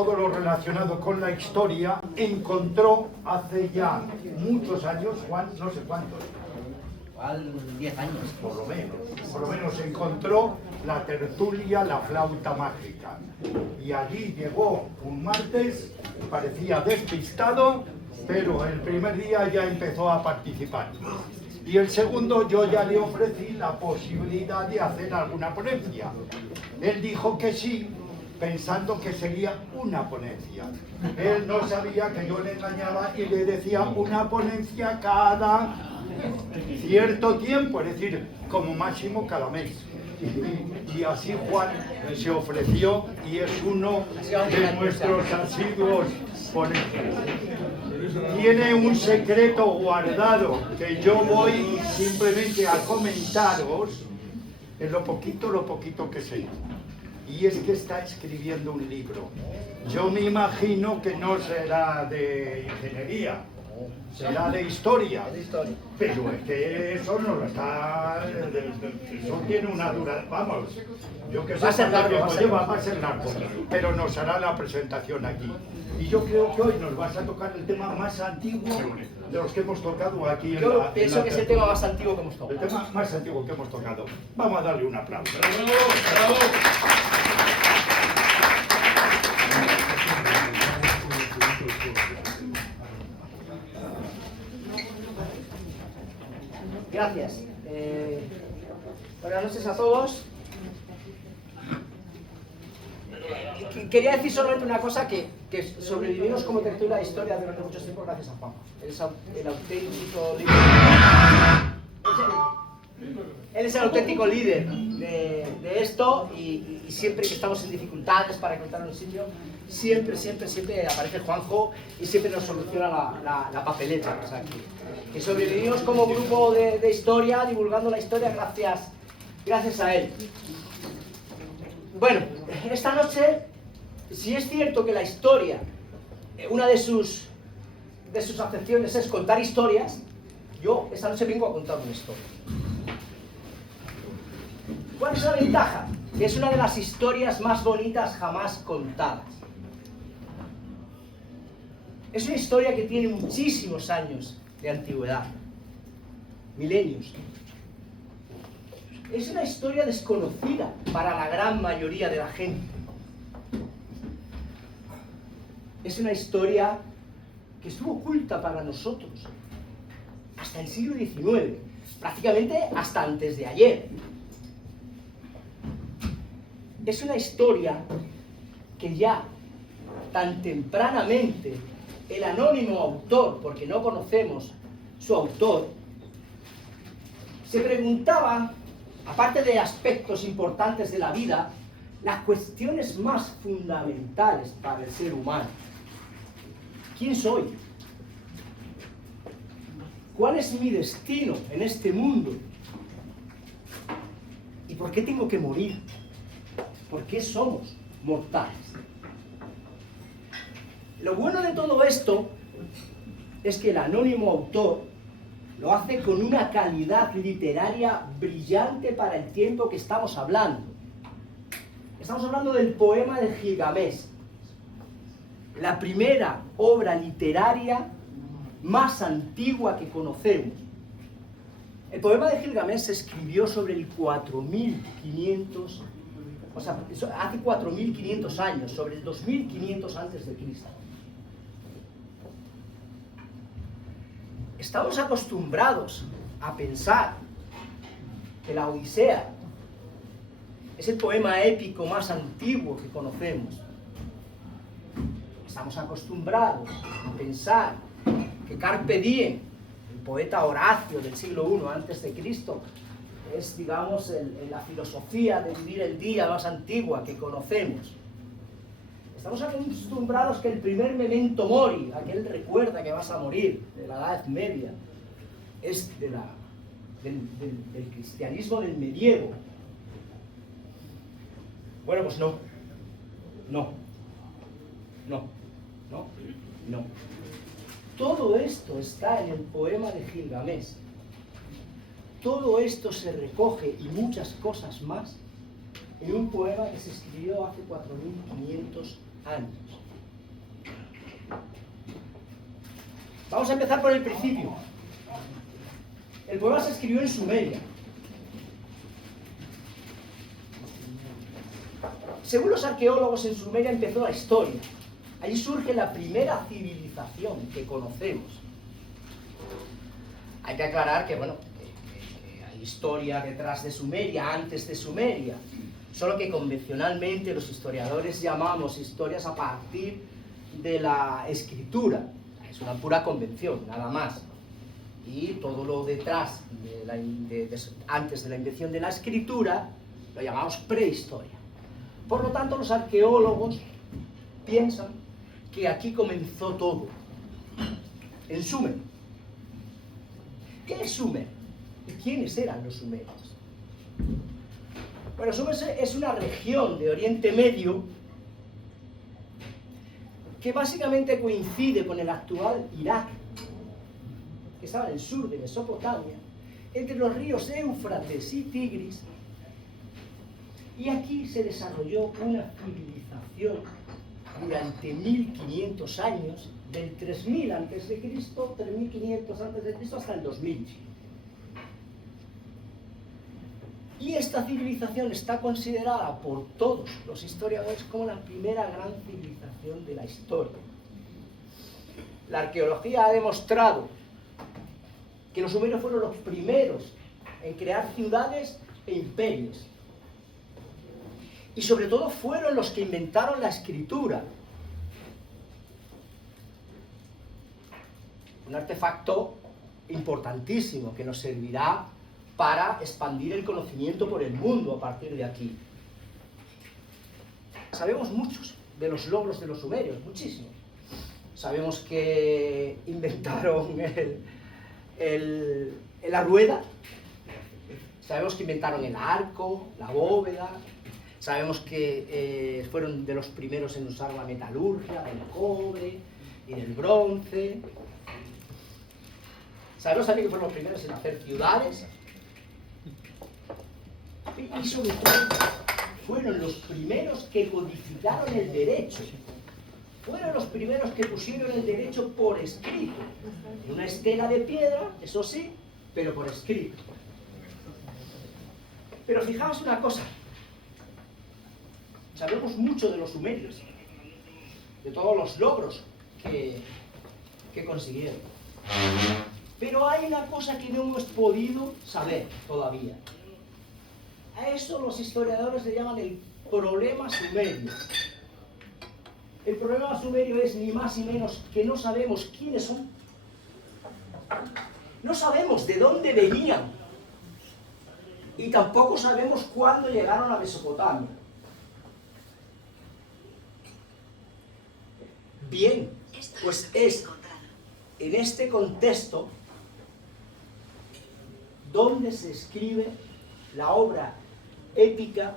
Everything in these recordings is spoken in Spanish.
Todo lo relacionado con la historia encontró hace ya muchos años, Juan, no sé cuántos, 10 años. por lo menos encontró la tertulia La Flauta Mágica. Y allí llegó un martes, parecía despistado, pero el primer día ya empezó a participar. Y el segundo yo ya le ofrecí la posibilidad de hacer alguna ponencia. Él dijo que sí, pensando que sería una ponencia. Él no sabía que yo le engañaba y le decía una ponencia cada cierto tiempo, es decir, como máximo cada mes. Y así Juan se ofreció y es uno de nuestros asiduos ponentes. Tiene un secreto guardado que yo voy simplemente a comentaros en lo poquito que sé. Y es que está escribiendo un libro. Yo me imagino que no será de ingeniería, será de historia. Pero es que eso no lo está... Eso tiene una duración... Vamos, yo que sé cuánto tiempo lleva, va a ser largo. Pero nos hará la presentación aquí. Y yo creo que hoy nos vas a tocar el tema más antiguo de los que hemos tocado aquí en la... Yo pienso que es el tema más antiguo que hemos tocado. El tema más antiguo que hemos tocado. Vamos a darle un aplauso. ¡Bravo! Gracias. Buenas noches a todos. Quería decir solamente una cosa, que sobrevivimos como tertulia de historia durante mucho tiempo gracias a Juan. Él es el auténtico líder. Él es el auténtico líder de esto y siempre que estamos en dificultades para encontrar un sitio, siempre aparece Juanjo y siempre nos soluciona la papeleta. O sea, que sobrevivimos como grupo de historia, divulgando la historia gracias a él. Bueno, esta noche, si es cierto que la historia, una de sus acepciones es contar historias, yo esta noche vengo a contar una historia. ¿Cuál es la ventaja? Que es una de las historias más bonitas jamás contadas. Es una historia que tiene muchísimos años de antigüedad, milenios. Es una historia desconocida para la gran mayoría de la gente. Es una historia que estuvo oculta para nosotros hasta el siglo XIX, prácticamente hasta antes de ayer. Es una historia que ya tan tempranamente el anónimo autor, porque no conocemos su autor, se preguntaba, aparte de aspectos importantes de la vida, las cuestiones más fundamentales para el ser humano. ¿Quién soy? ¿Cuál es mi destino en este mundo? ¿Y por qué tengo que morir? ¿Por qué somos mortales? Lo bueno de todo esto es que el anónimo autor lo hace con una calidad literaria brillante para el tiempo que estamos hablando. Estamos hablando del poema de Gilgamesh, la primera obra literaria más antigua que conocemos. El poema de Gilgamesh se escribió sobre el 4500, o sea, hace 4500 años, sobre el 2500 antes de Cristo. Estamos acostumbrados a pensar que la Odisea es el poema épico más antiguo que conocemos. Estamos acostumbrados a pensar que Carpe Diem, el poeta Horacio del siglo I antes de Cristo, es, digamos, la filosofía de vivir el día más antigua que conocemos. Estamos acostumbrados que el primer memento mori, aquel recuerda que vas a morir, de la Edad Media, es del cristianismo del medievo. Bueno, pues no. Todo esto está en el poema de Gilgamesh. Todo esto se recoge, y muchas cosas más, en un poema que se escribió hace 4500 años. Vamos a empezar por el principio. El poema se escribió en Sumeria. Según los arqueólogos, en Sumeria empezó la historia. Allí surge la primera civilización que conocemos. Hay que aclarar que, bueno, que hay historia detrás de Sumeria, antes de Sumeria. Solo que convencionalmente los historiadores llamamos historias a partir de la escritura. Es una pura convención, nada más. Y todo lo detrás, antes de la invención de la escritura, lo llamamos prehistoria. Por lo tanto, los arqueólogos piensan que aquí comenzó todo, en Sumer. ¿Qué es Sumer? ¿Y quiénes eran los sumerios? Bueno, Sumer es una región de Oriente Medio que básicamente coincide con el actual Irak, que estaba en el sur de Mesopotamia, entre los ríos Éufrates y Tigris, y aquí se desarrolló una civilización durante 1500 años, del 3000 a.C., 3500 a.C. hasta el 2000. Y esta civilización está considerada por todos los historiadores como la primera gran civilización de la historia. La arqueología ha demostrado que los sumerios fueron los primeros en crear ciudades e imperios. Y sobre todo fueron los que inventaron la escritura. Un artefacto importantísimo que nos servirá para expandir el conocimiento por el mundo a partir de aquí. Sabemos muchos de los logros de los sumerios, muchísimos. Sabemos que inventaron la rueda, sabemos que inventaron el arco, la bóveda, sabemos que fueron de los primeros en usar la metalurgia, del cobre y del bronce. Sabemos también que fueron los primeros en hacer ciudades. Y sobre todo, fueron los primeros que codificaron el derecho. Fueron los primeros que pusieron el derecho por escrito. En una estela de piedra, eso sí, pero por escrito. Pero fijaos una cosa. Sabemos mucho de los sumerios, de todos los logros que consiguieron. Pero hay una cosa que no hemos podido saber todavía. A eso los historiadores le llaman el problema sumerio. El problema sumerio es ni más ni menos que no sabemos quiénes son. No sabemos de dónde venían. Y tampoco sabemos cuándo llegaron a Mesopotamia. Bien, pues es en este contexto donde se escribe la obra épica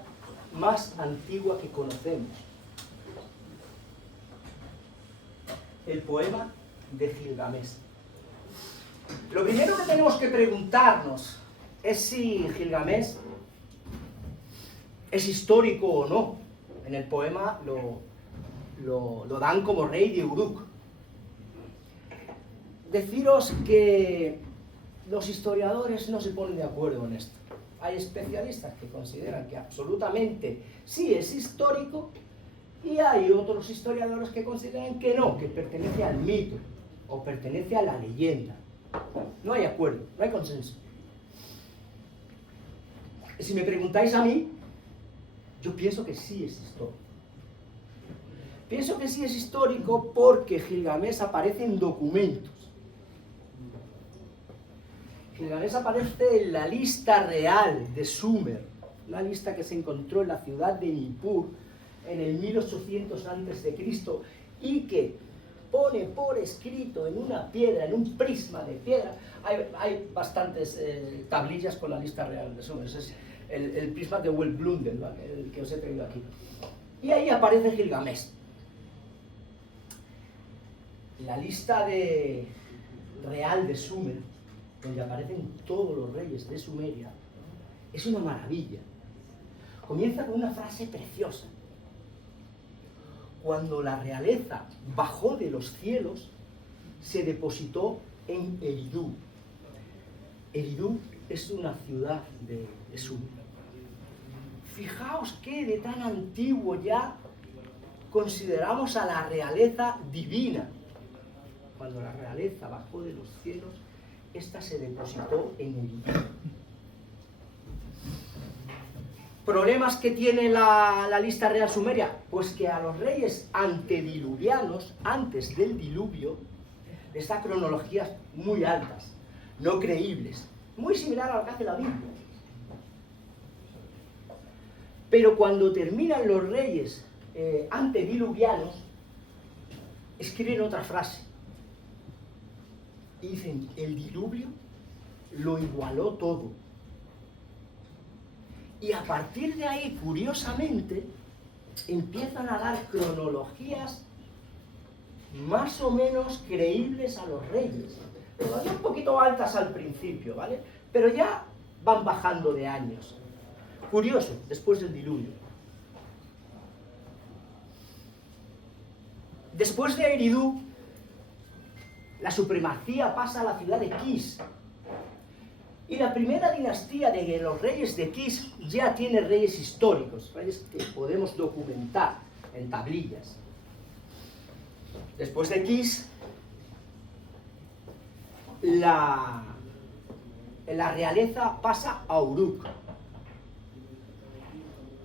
más antigua que conocemos. El poema de Gilgamesh. Lo primero que tenemos que preguntarnos es si Gilgamesh es histórico o no. En el poema lo dan como rey de Uruk. Deciros que los historiadores no se ponen de acuerdo en esto. Hay especialistas que consideran que absolutamente sí es histórico y hay otros historiadores que consideran que no, que pertenece al mito o pertenece a la leyenda. No hay acuerdo, no hay consenso. Si me preguntáis a mí, yo pienso que sí es histórico. Pienso que sí es histórico porque Gilgamesh aparece en documentos. Gilgamesh aparece en la lista real de Sumer, una lista que se encontró en la ciudad de Nippur en el 1800 a.C. y que pone por escrito en una piedra, en un prisma de piedra. Hay bastantes tablillas con la lista real de Sumer. Ese es el prisma de Wellblunden, ¿no? El que os he traído aquí. Y ahí aparece Gilgamesh. La lista real de Sumer, donde aparecen todos los reyes de Sumeria, es una maravilla. Comienza con una frase preciosa. Cuando la realeza bajó de los cielos, se depositó en Eridu. Eridu es una ciudad de Sumer. Fijaos que de tan antiguo ya consideramos a la realeza divina. Cuando la realeza bajó de los cielos, esta se depositó en Eridu. ¿Problemas que tiene la lista real sumeria? Pues que a los reyes antediluvianos, antes del diluvio, les da cronologías muy altas, no creíbles, muy similar a lo que hace la Biblia. Pero cuando terminan los reyes antediluvianos, escriben otra frase. Y dicen, el diluvio lo igualó todo. Y a partir de ahí, curiosamente, empiezan a dar cronologías más o menos creíbles a los reyes. Todavía un poquito altas al principio, ¿vale? Pero ya van bajando de años. Curioso, después del diluvio. Después de Eridu, la supremacía pasa a la ciudad de Kish. Y la primera dinastía de los reyes de Kish ya tiene reyes históricos, reyes que podemos documentar en tablillas. Después de Kish, la realeza pasa a Uruk.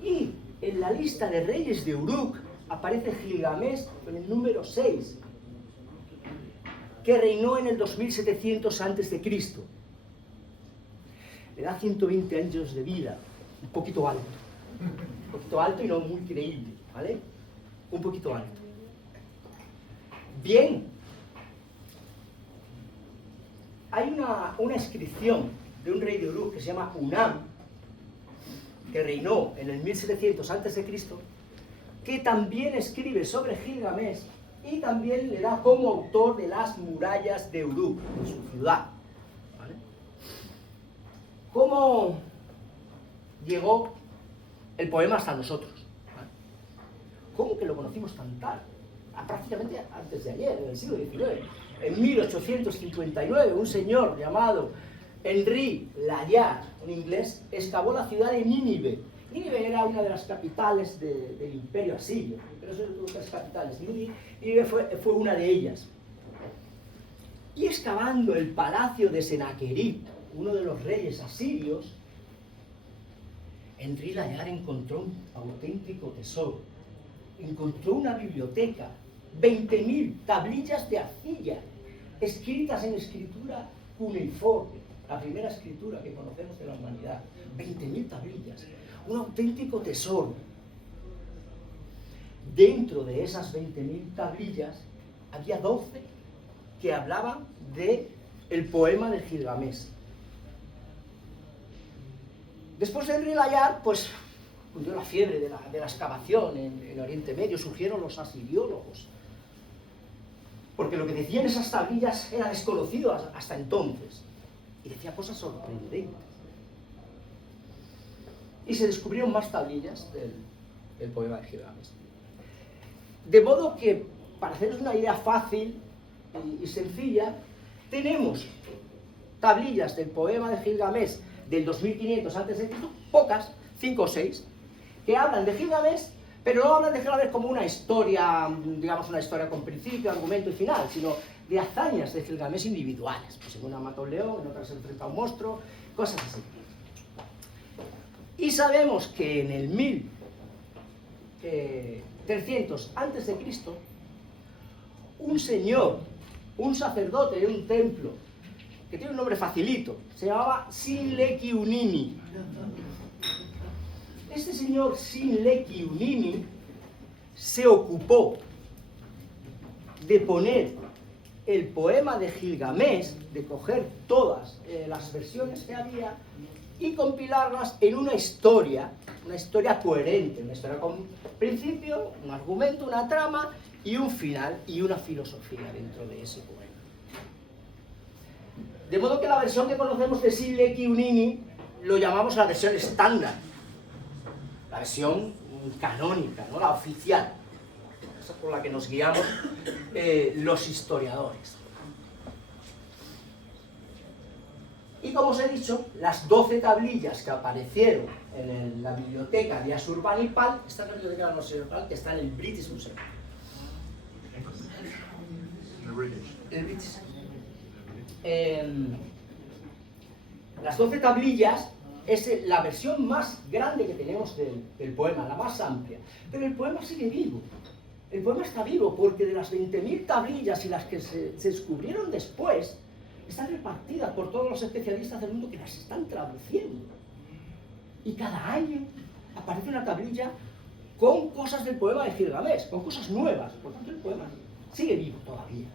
Y en la lista de reyes de Uruk aparece Gilgamesh con el número 6, que reinó en el 2700 a.C. Le da 120 años de vida, un poquito alto y no muy creíble, ¿vale? Un poquito alto. Bien, hay una inscripción de un rey de Uruk que se llama Unam, que reinó en el 1700 a.C., que también escribe sobre Gilgamesh y también le da como autor de las murallas de Uruk, de su ciudad. ¿Vale? ¿Cómo llegó el poema hasta nosotros? ¿Vale? ¿Cómo que lo conocimos tan tarde? Prácticamente antes de ayer, en el siglo XIX. En 1859, un señor llamado Henry Layard, un inglés, excavó la ciudad de Nínive. Nínive era una de las capitales del imperio asirio, pero son otras capitales. Nínive fue una de ellas. Y excavando el palacio de Senaquerib, uno de los reyes asirios, Henry Layard encontró un auténtico tesoro. Encontró una biblioteca, 20.000 tablillas de arcilla, escritas en escritura cuneiforme, la primera escritura que conocemos de la humanidad. 20.000 tablillas, un auténtico tesoro. Dentro de esas 20.000 tablillas había 12 que hablaban del poema de Gilgamesh. Después de Henry Layard, pues cundió la fiebre de la excavación en Oriente Medio, surgieron los asiriólogos, porque lo que decían esas tablillas era desconocido hasta entonces, y decía cosas sorprendentes. Y se descubrieron más tablillas del poema de Gilgamesh. De modo que, para haceros una idea fácil y sencilla, tenemos tablillas del poema de Gilgamesh del 2500 a.C., pocas, 5 o 6, que hablan de Gilgamesh, pero no hablan de Gilgamesh como una historia, digamos una historia con principio, argumento y final, sino de hazañas de Gilgamesh individuales. Pues en una mata un león, en otra se enfrenta a un monstruo, cosas así. Y sabemos que en el 1300 a.C., un señor, un sacerdote de un templo, que tiene un nombre facilito, se llamaba Sinleqi-Unini. Este señor Sinleqi-Unini se ocupó de poner el poema de Gilgamesh, de coger todas las versiones que había y compilarlas en una historia coherente, una historia con principio, un argumento, una trama y un final y una filosofía dentro de ese poema. De modo que la versión que conocemos de Sinleqi-Unini lo llamamos la versión estándar, la versión canónica, ¿no? La oficial, esa por la que nos guiamos los historiadores. Y como os he dicho, las 12 tablillas que aparecieron en la biblioteca de Asurbanipal, esta es la biblioteca de Asurbanipal que está en el British Museum. El British. Las 12 tablillas es la versión más grande que tenemos del poema, la más amplia. Pero el poema sigue vivo. El poema está vivo porque de las 20.000 tablillas y las que se descubrieron después, están repartidas por todos los especialistas del mundo que las están traduciendo. Y cada año aparece una tablilla con cosas del poema de Gilgamesh, con cosas nuevas. Por tanto, el poema sigue vivo todavía.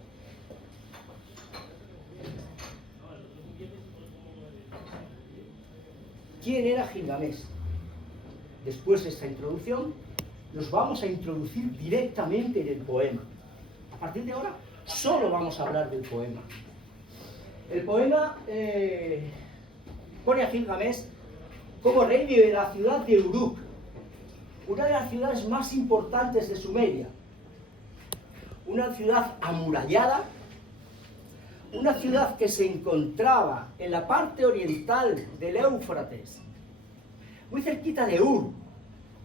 ¿Quién era Gilgamesh? Después de esta introducción, nos vamos a introducir directamente en el poema. A partir de ahora, solo vamos a hablar del poema. El poema pone a Gilgamesh como rey de la ciudad de Uruk, una de las ciudades más importantes de Sumeria. Una ciudad amurallada, una ciudad que se encontraba en la parte oriental del Éufrates, muy cerquita de Ur.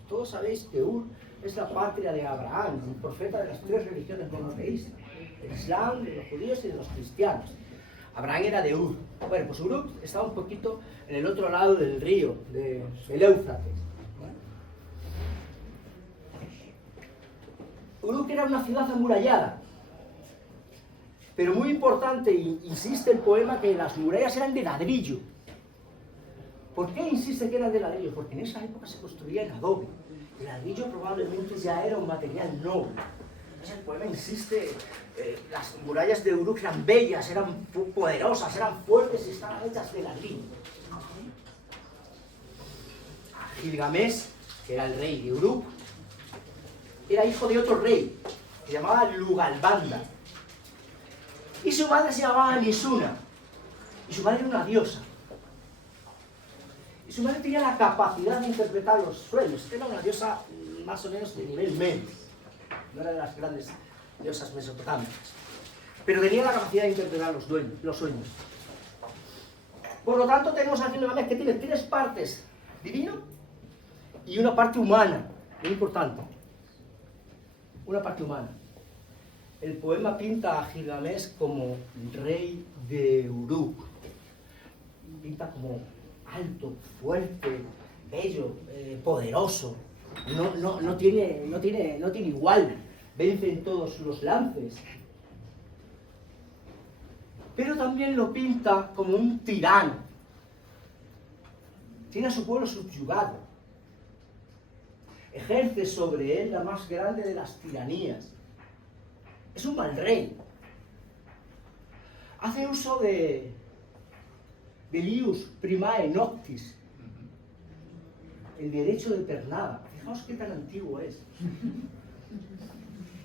Todos sabéis que Ur es la patria de Abraham, el profeta de las 3 religiones monoteístas, del Islam, de los judíos y de los cristianos. Abraham era de Ur. Bueno, pues Uruk estaba un poquito en el otro lado del río, del Éufrates. Uruk era una ciudad amurallada, pero muy importante, insiste el poema, que las murallas eran de ladrillo. ¿Por qué insiste que eran de ladrillo? Porque en esa época se construía en adobe. El ladrillo probablemente ya era un material noble. Entonces el poema insiste, las murallas de Uruk eran bellas, eran poderosas, eran fuertes y estaban hechas de ladrillo. Gilgamesh, que era el rey de Uruk, era hijo de otro rey, que se llamaba Lugalbanda. Y su madre se llamaba Nisuna. Y su madre era una diosa. Y su madre tenía la capacidad de interpretar los sueños. Era una diosa más o menos de nivel medio. No era de las grandes diosas mesopotámicas. Pero tenía la capacidad de interpretar los sueños. Por lo tanto, tenemos aquí una vez que tiene 3 partes: divino y una parte humana. Muy importante. Una parte humana. El poema pinta a Gilgamesh como rey de Uruk. Pinta como alto, fuerte, bello, poderoso. No tiene igual. Vence en todos los lances. Pero también lo pinta como un tirano. Tiene a su pueblo subyugado. Ejerce sobre él la más grande de las tiranías. Es un mal rey. Hace uso de ius primae noctis, el derecho de pernada. Fijaos qué tan antiguo es.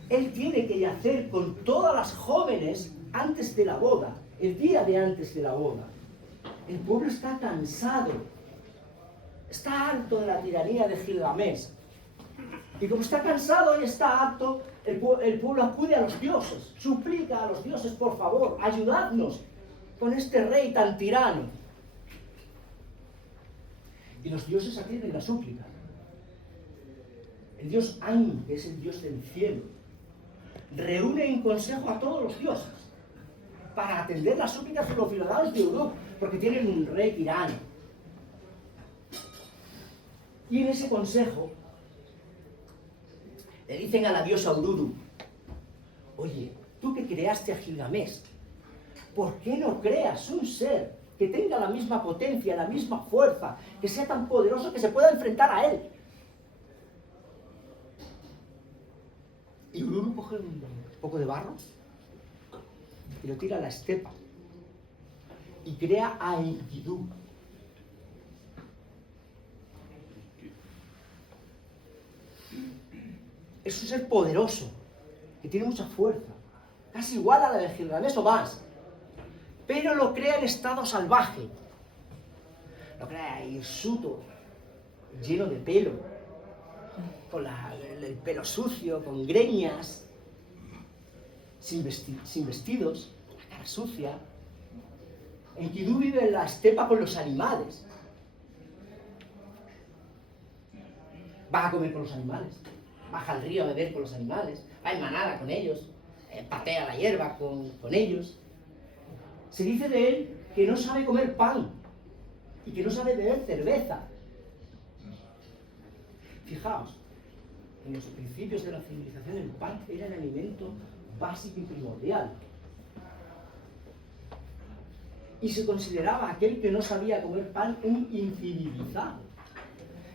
Él tiene que yacer con todas las jóvenes antes de la boda, el día de antes de la boda. El pueblo está cansado, está harto de la tiranía de Gilgamesh. Y como está cansado y está harto, el pueblo acude a los dioses, suplica a los dioses: por favor, ayudadnos con este rey tan tirano. Y los dioses atienden la súplica. El dios Ain, que es el dios del cielo, reúne en consejo a todos los dioses para atender las súplicas de los ciudadanos de Uruk, porque tienen un rey tirano. Y en ese consejo le dicen a la diosa Ururu: oye, tú que creaste a Gilgamesh, ¿por qué no creas un ser que tenga la misma potencia, la misma fuerza, que sea tan poderoso que se pueda enfrentar a él? Y Ururu coge un poco de barro y lo tira a la estepa y crea a Enkidu. Es un ser poderoso, que tiene mucha fuerza, casi igual a la de Gilgamesh o más, pero lo crea en estado salvaje. Lo crea hirsuto, lleno de pelo, con el pelo sucio, con greñas, sin vestidos, la cara sucia. Enkidu vive en la estepa con los animales. Va a comer con los animales, baja al río a beber con los animales, va en manada con ellos, patea la hierba con ellos. Se dice de él que no sabe comer pan y que no sabe beber cerveza. Fijaos, en los principios de la civilización el pan era el alimento básico y primordial. Y se consideraba aquel que no sabía comer pan un incivilizado.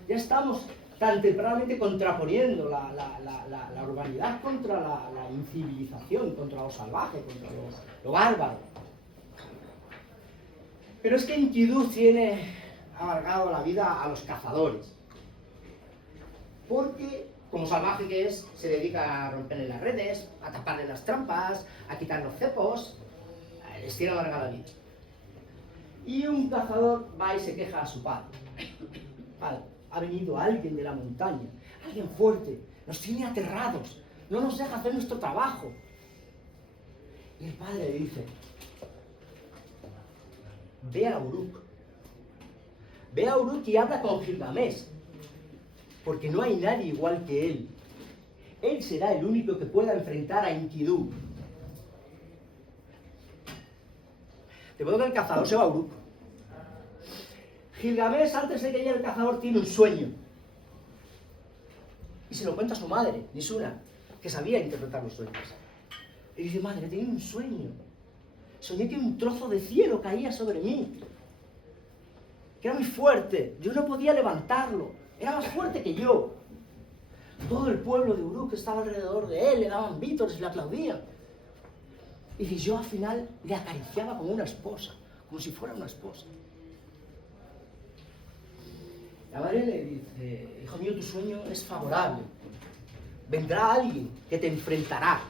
Ya estamos tan tempranamente contraponiendo la urbanidad contra la incivilización, contra lo salvaje, contra lo bárbaro. Pero es que Enkidu tiene alargado la vida a los cazadores. Porque, como salvaje que es, se dedica a romperle las redes, a taparle las trampas, a quitar los cepos. Les tiene alargada la vida. Y un cazador va y se queja a su padre. Padre, ha venido alguien de la montaña, alguien fuerte, nos tiene aterrados, no nos deja hacer nuestro trabajo. Y el padre le dice, ve a Uruk y habla con Gilgamesh, porque no hay nadie igual que él. Él será el único que pueda enfrentar a Enkidu. De modo que el cazador se va a Uruk. Gilgamesh, antes de que llegue el cazador, tiene un sueño. Y se lo cuenta a su madre, Nisuna, que sabía interpretar los sueños. Y dice, madre, he tenido un sueño. Soñé que un trozo de cielo caía sobre mí. Que era muy fuerte. Yo no podía levantarlo. Era más fuerte que yo. Todo el pueblo de Uruk estaba alrededor de él, le daban vítores y le aplaudían. Y yo al final le acariciaba como una esposa, como si fuera una esposa. La madre le dice, hijo mío, tu sueño es favorable. Vendrá alguien que te enfrentará,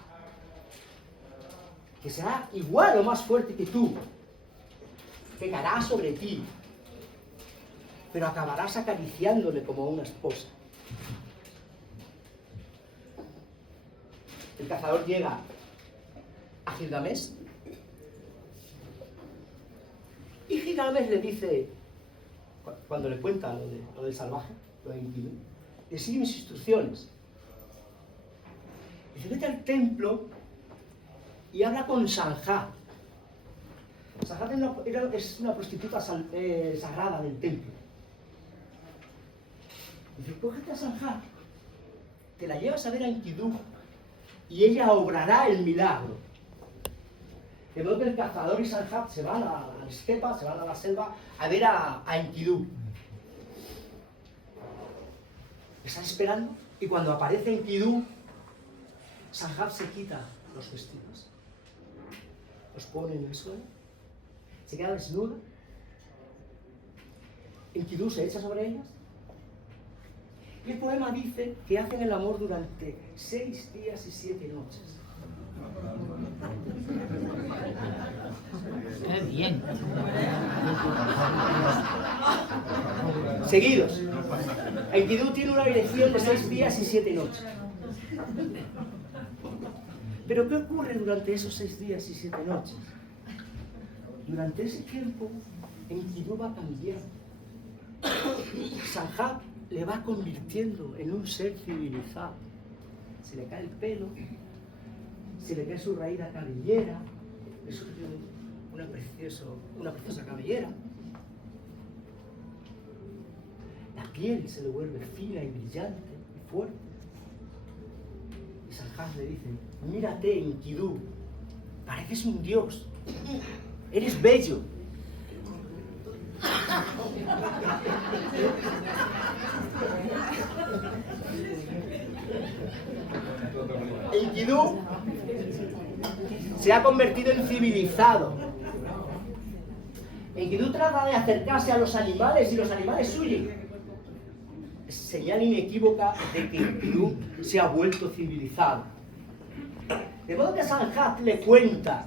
que será igual o más fuerte que tú, que caerá sobre ti, pero acabarás acariciándole como una esposa. El cazador llega a Gilgamesh y Gilgamesh le dice, cuando le cuenta lo del salvaje, lo de Enkidu, le sigue mis instrucciones. Dice, vete al templo y habla con Sanjá. Sanjá es una prostituta sagrada del templo. Dice, cógete a Sanjá, te la llevas a ver a Enkidu y ella obrará el milagro. De modo que el cazador y Sanjá se van a la estepa, se van a la selva a ver a Enkidu. Están esperando y cuando aparece Enkidu, Sanjá se quita los vestidos, los pone en el suelo, se queda desnuda. Enkidu se echa sobre ellas. Y el poema dice que hacen el amor durante 6 días y 7 noches. Bien. Seguidos. Enkidu tiene una erección de 6 días y 7 noches. Pero ¿qué ocurre durante esos 6 días y 7 noches? Durante ese tiempo, Enkidu va cambiando. Sanjá le va convirtiendo en un ser civilizado. Se le cae el pelo, se le cae su raída cabellera, le surge una preciosa cabellera. La piel se le vuelve fina y brillante y fuerte. Y Sanjá le dice, mírate, Enkidu, pareces un dios, eres bello. Enkidu se ha convertido en civilizado. Enkidu trata de acercarse a los animales y los animales huyen. Es señal inequívoca de que Enkidu se ha vuelto civilizado. De modo que Sanjá le cuenta,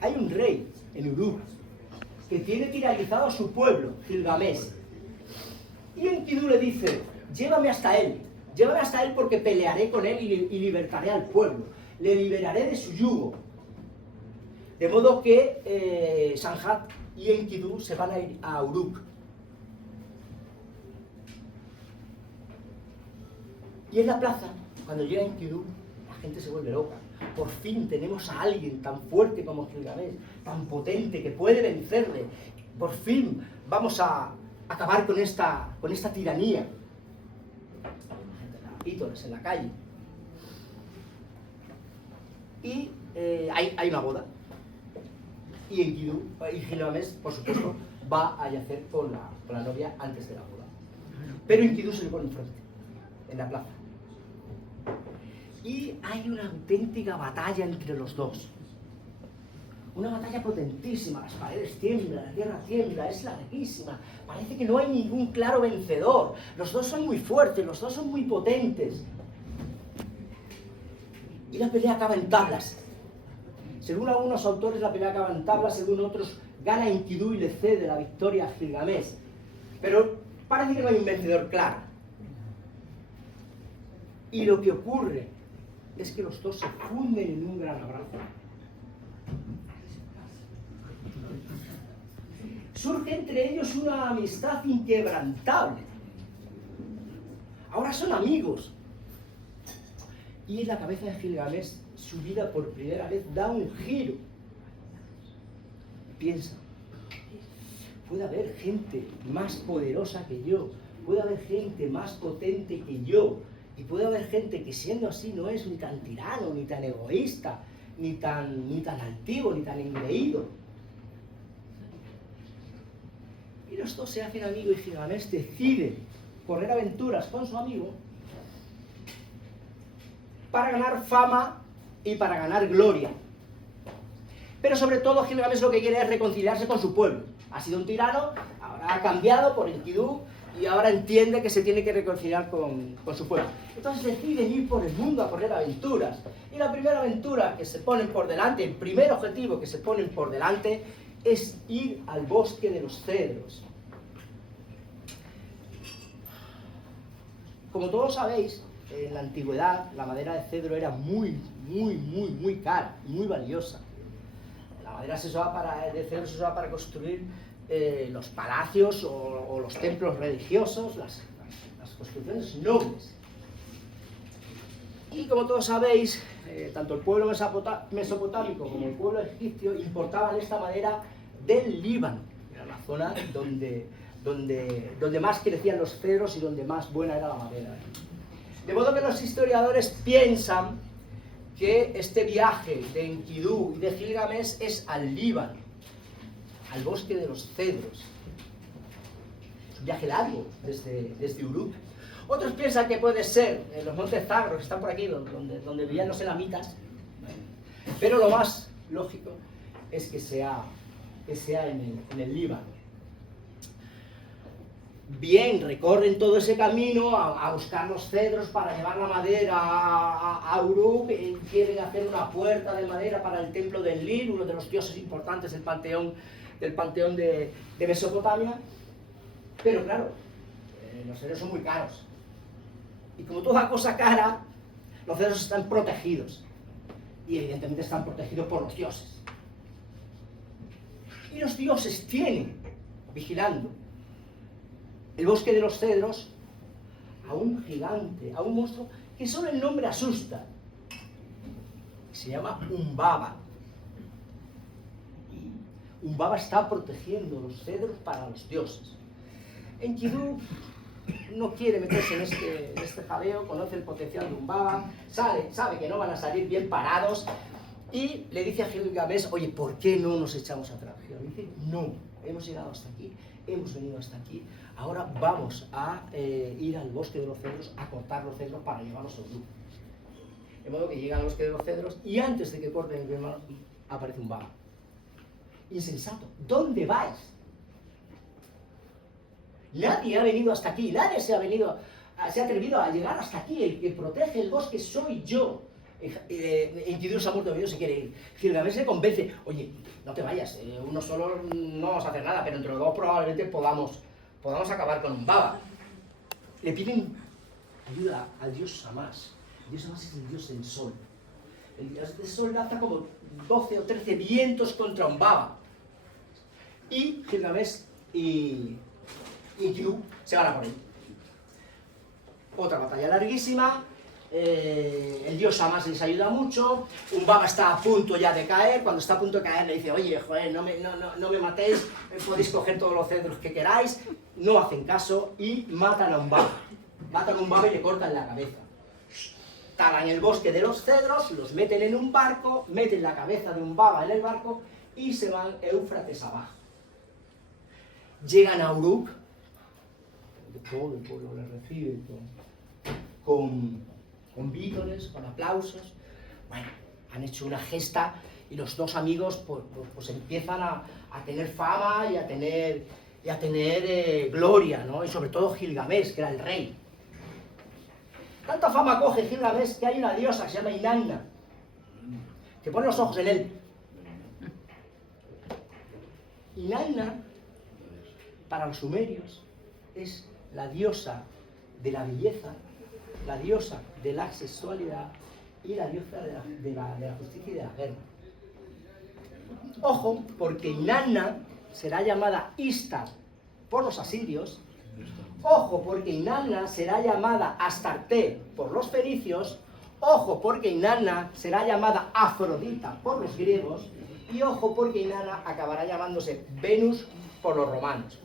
hay un rey en Uruk que tiene tiralizado a su pueblo, Gilgamesh. Y Enkidu le dice, llévame hasta él porque pelearé con él y libertaré al pueblo, le liberaré de su yugo. De modo que Sanjat y Enkidu se van a ir a Uruk. Y en la plaza, cuando llega Enkidu, la gente se vuelve loca. Por fin tenemos a alguien tan fuerte como Gilgamesh, tan potente que puede vencerle. Por fin vamos a acabar con esta tiranía. Vítores en la calle. Y hay una boda. Y Enkidu, y Gilgamesh, por supuesto, va a yacer con la novia antes de la boda. Pero Enkidu se le pone enfrente, en la plaza. Y hay una auténtica batalla entre los dos. Una batalla potentísima, las paredes tiemblan, la tierra tiembla, es larguísima. Parece que no hay ningún claro vencedor. Los dos son muy fuertes, los dos son muy potentes. Y la pelea acaba en tablas. Según algunos autores la pelea acaba en tablas, según otros gana Enkidu y le cede la victoria a Gilgamesh. Pero parece que no hay un vencedor claro. Y lo que ocurre es que los dos se funden en un gran abrazo. Surge entre ellos una amistad inquebrantable. Ahora son amigos. Y en la cabeza de Gilgamesh, su vida por primera vez da un giro. Piensa, puede haber gente más poderosa que yo, puede haber gente más potente que yo, y puede haber gente que siendo así no es ni tan tirano, ni tan egoísta, ni tan altivo, ni tan engreído. Y los dos se hacen amigos y Gilgamesh decide correr aventuras con su amigo para ganar fama y para ganar gloria. Pero sobre todo Gilgamesh lo que quiere es reconciliarse con su pueblo. Ha sido un tirano, ahora ha cambiado por Enkidu y ahora entiende que se tiene que reconciliar con su pueblo. Entonces deciden ir por el mundo a correr aventuras. Y la primera aventura que se ponen por delante, el primer objetivo que se ponen por delante, es ir al bosque de los cedros. Como todos sabéis, en la antigüedad la madera de cedro era muy cara, muy valiosa. La madera de cedro se usaba para construir los palacios o los templos religiosos, las construcciones nobles. Y como todos sabéis, tanto el pueblo mesopotámico como el pueblo egipcio importaban esta madera del Líbano. Era la zona donde más crecían los cedros y donde más buena era la madera. De modo que los historiadores piensan que este viaje de Enkidu y de Gilgamesh es al Líbano, al bosque de los cedros. Es un viaje largo desde Uruk. Otros piensan que puede ser en los montes Zagros, que están por aquí, donde vivían los elamitas. Pero lo más lógico es que sea en el Líbano. Bien, recorren todo ese camino a buscar los cedros para llevar la madera a Uruk. Quieren hacer una puerta de madera para el templo de Enlil, uno de los dioses importantes del panteón de Mesopotamia. Pero claro, los cedros son muy caros. Y como toda cosa cara, los cedros están protegidos. Y evidentemente están protegidos por los dioses. Y los dioses tienen, vigilando el bosque de los cedros, a un gigante, a un monstruo que solo el nombre asusta. Se llama Humbaba. Y Humbaba está protegiendo los cedros para los dioses. Enkidu no quiere meterse en este jaleo, conoce el potencial de Humbaba, sabe que no van a salir bien parados y le dice a Gilgamesh, oye, ¿por qué no nos echamos atrás? Gilgamesh dice, no, hemos llegado hasta aquí, hemos venido hasta aquí, ahora vamos a ir al bosque de los cedros a cortar los cedros para llevarlos a Uruk. De modo que llegan al bosque de los cedros y antes de que corten el hermano aparece Humbaba. Insensato, ¿dónde vais? Nadie ha venido hasta aquí, nadie se ha atrevido a llegar hasta aquí. El que protege el bosque soy yo. Enkidu se ha muerto de miedo, se quiere ir. Gilgamesh le convence, oye, no te vayas, uno solo no vamos a hacer nada, pero entre los dos probablemente podamos acabar con Humbaba. Le piden ayuda al dios Shamash. El dios Shamash es el dios del sol. El sol lanza como 12 o 13 vientos contra un baba. Y Gilgamesh y Enkidu se van a por él. Otra batalla larguísima. El dios Shamash les ayuda mucho. Umbaba está a punto ya de caer. Cuando está a punto de caer le dice: oye, joder, no me matéis, podéis coger todos los cedros que queráis. No hacen caso y matan a Umbaba. Matan a Umbaba y le cortan la cabeza. Talan el bosque de los cedros, los meten en un barco, meten la cabeza de Umbaba en el barco y se van Éufrates abajo. Llegan a Uruk, todo el pueblo les recibe con vítores, con aplausos. Bueno, han hecho una gesta y los dos amigos pues empiezan a tener fama y a tener gloria, ¿no? Y sobre todo Gilgamesh, que era el rey. Tanta fama coge Gilgamesh que hay una diosa que se llama Inanna, que pone los ojos en él. Inanna, para los sumerios, es la diosa de la belleza, la diosa de la sexualidad y la diosa de la justicia y de la guerra. Ojo, porque Inanna será llamada Ishtar por los asirios. Ojo, porque Inanna será llamada Astarte por los fenicios. Ojo, porque Inanna será llamada Afrodita por los griegos. Y ojo, porque Inanna acabará llamándose Venus por los romanos.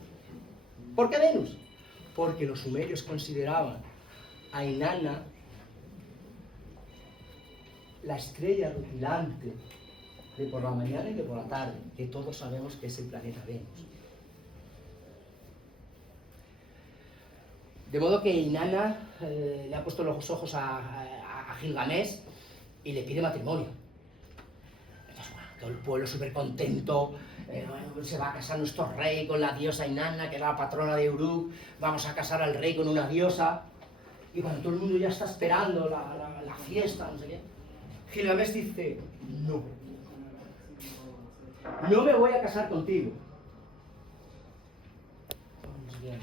¿Por qué Venus? Porque los sumerios consideraban a Inanna la estrella rutilante de por la mañana y de por la tarde, que todos sabemos que es el planeta Venus. De modo que Inanna le ha puesto los ojos a Gilgamesh y le pide matrimonio. Entonces, bueno, todo el pueblo súper contento. Se va a casar nuestro rey con la diosa Inanna, que es la patrona de Uruk. Vamos a casar al rey con una diosa. Y cuando todo el mundo ya está esperando la fiesta, no sé qué, Gilgamesh dice: no, no me voy a casar contigo. Vamos bien.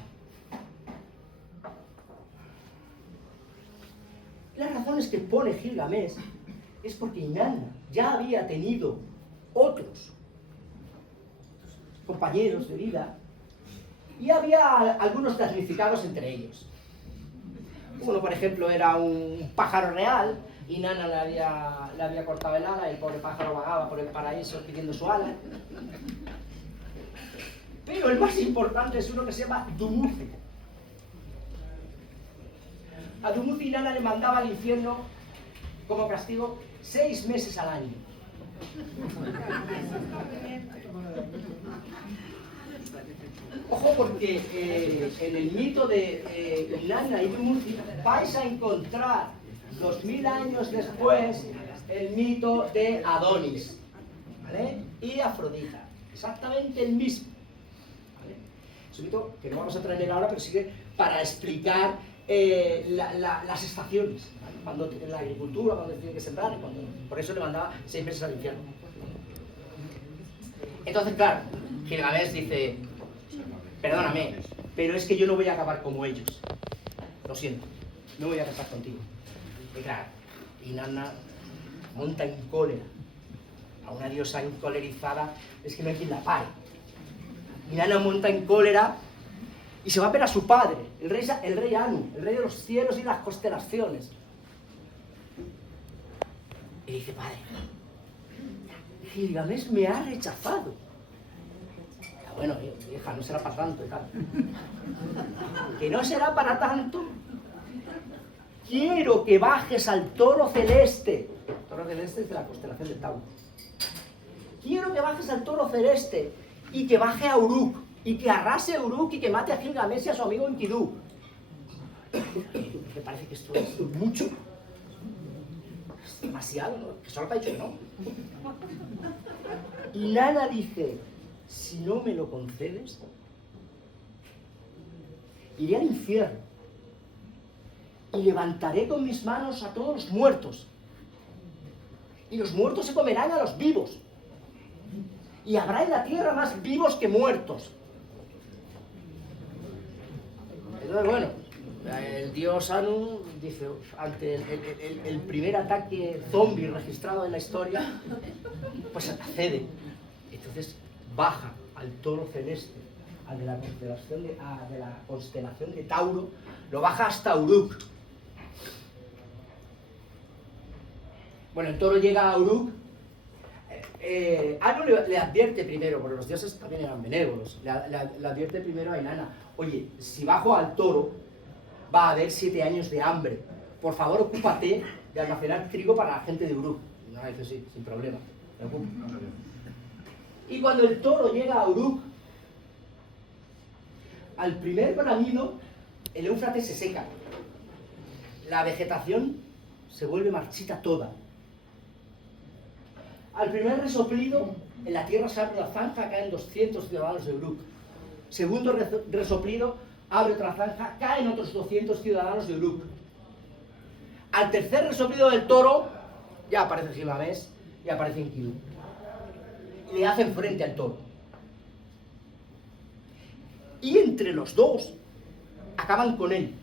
Las razones que pone Gilgamesh es porque Inanna ya había tenido otros compañeros de vida y había algunos damnificados entre ellos. Uno, por ejemplo, era un pájaro real. Inanna le había cortado el ala y el pobre pájaro vagaba por el paraíso pidiendo su ala. Pero el más importante es uno que se llama Dumuzi. A Dumuzi Inanna le mandaba al infierno como castigo 6 meses al año. Ojo, porque en el mito de Inanna y Dumuzi vais a encontrar 2000 años después el mito de Adonis, ¿vale? Y Afrodita, exactamente el mismo, ¿vale? Es un mito que no vamos a traer ahora, pero sirve para explicar las estaciones, ¿vale? Cuando en la agricultura, cuando tiene que sembrar, por eso le mandaba 6 meses al infierno. Entonces, claro, Gilgamesh dice: perdóname, pero es que yo no voy a acabar como ellos. Lo siento, no voy a casar contigo. Y claro, Inanna monta en cólera a una diosa encolerizada, es que no hay quien la pare. Inanna monta en cólera y se va a ver a su padre, el rey Anu, el rey de los cielos y las constelaciones. Y dice: padre, Gilgamesh me ha rechazado. Bueno, hija, no será para tanto, tal. Que no será para tanto. Quiero que bajes al toro celeste. El toro celeste es de la constelación de Tauro. Quiero que bajes al toro celeste y que baje a Uruk y que arrase a Uruk y que mate a Gilgamesh y a su amigo Enkidu. Me parece que esto es mucho. Es demasiado, ¿no? Que solo te ha dicho que no. Y Inanna dice: si no me lo concedes, iré al infierno y levantaré con mis manos a todos los muertos. Y los muertos se comerán a los vivos. Y habrá en la tierra más vivos que muertos. Entonces, bueno, el dios Anu dice, ante el primer ataque zombie registrado en la historia, pues accede. Entonces baja al toro celeste, al de la constelación de Tauro, lo baja hasta Uruk. Bueno, el toro llega a Uruk. Anu le advierte primero, porque los dioses también eran benévolos, le advierte primero a Inanna: oye, si bajo al toro, va a haber 7 años de hambre. Por favor, ocúpate de almacenar trigo para la gente de Uruk. No, dice sí, sin problema. Me ocupo. Y cuando el toro llega a Uruk, al primer bramido, el Éufrates se seca. La vegetación se vuelve marchita toda. Al primer resoplido, en la tierra se abre una zanja, caen 200 ciudadanos de Uruk. Segundo resoplido, abre otra zanja, caen otros 200 ciudadanos de Uruk. Al tercer resoplido del toro, ya aparece Gilgamesh y aparece Enkidu. Y le hacen frente al toro. Y entre los dos, acaban con él.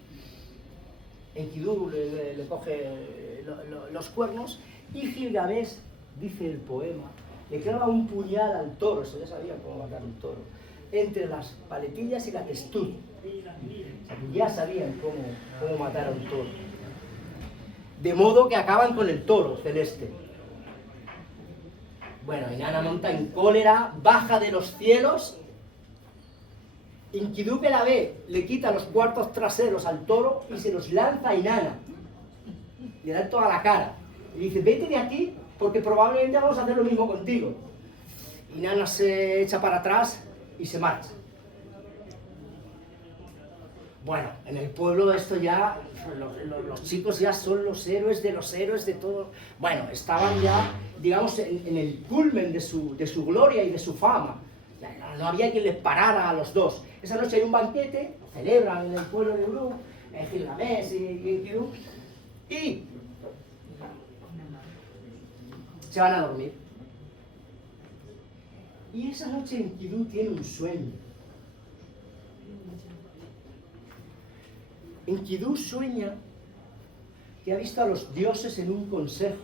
Enkidu le coge los cuernos y Gilgamesh, dice el poema, le clava un puñal al toro, eso ya sabían cómo matar un toro, entre las paletillas y la testud. O sea, que ya sabían cómo matar a un toro. De modo que acaban con el toro celeste. Bueno, Inanna monta en cólera, baja de los cielos. Enkidu, que la ve, le quita los cuartos traseros al toro y se los lanza a Inanna. Le da toda la cara. Y dice, vete de aquí, porque probablemente vamos a hacer lo mismo contigo. Inanna se echa para atrás y se marcha. Bueno, en el pueblo esto ya, los chicos ya son los héroes de todo. Bueno, estaban ya, digamos, en el culmen de su gloria y de su fama. No había quien les parara a los dos. Esa noche hay un banquete, celebran en el pueblo de Uruk, Gilgamesh y Enkidu, y se van a dormir. Y esa noche Enkidu tiene un sueño. Enkidu sueña que ha visto a los dioses en un consejo.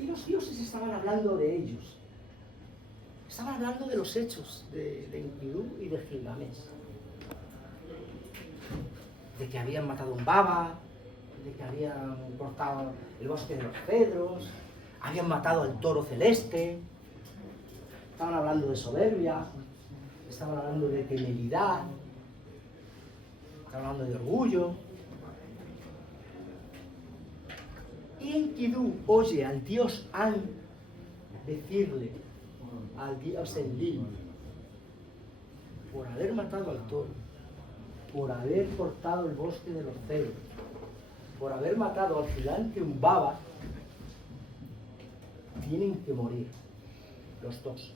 Y los dioses estaban hablando de ellos. Estaban hablando de los hechos de Enkidu y de Gilgamesh. De que habían matado un baba, de que habían cortado el bosque de los cedros, habían matado al toro celeste. Estaban hablando de soberbia, estaban hablando de temeridad, estaban hablando de orgullo. Y Enkidu oye al dios An decirle al dios Enlil, por haber matado al toro, por haber cortado el bosque de los cedros, por haber matado al gigante Umbaba, tienen que morir los dos.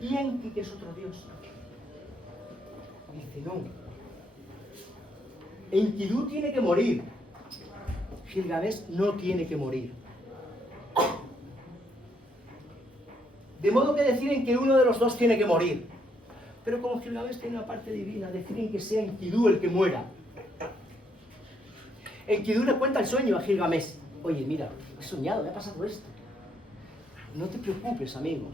Y Enki, que es otro dios, dice, no, Enkidu tiene que morir, Gilgamesh no tiene que morir. De modo que deciden que uno de los dos tiene que morir. Pero como Gilgamesh tiene una parte divina, deciden que sea Enkidu el que muera. Enkidu le cuenta el sueño a Gilgamesh. Oye, mira, he soñado, me ha pasado esto. No te preocupes, amigo.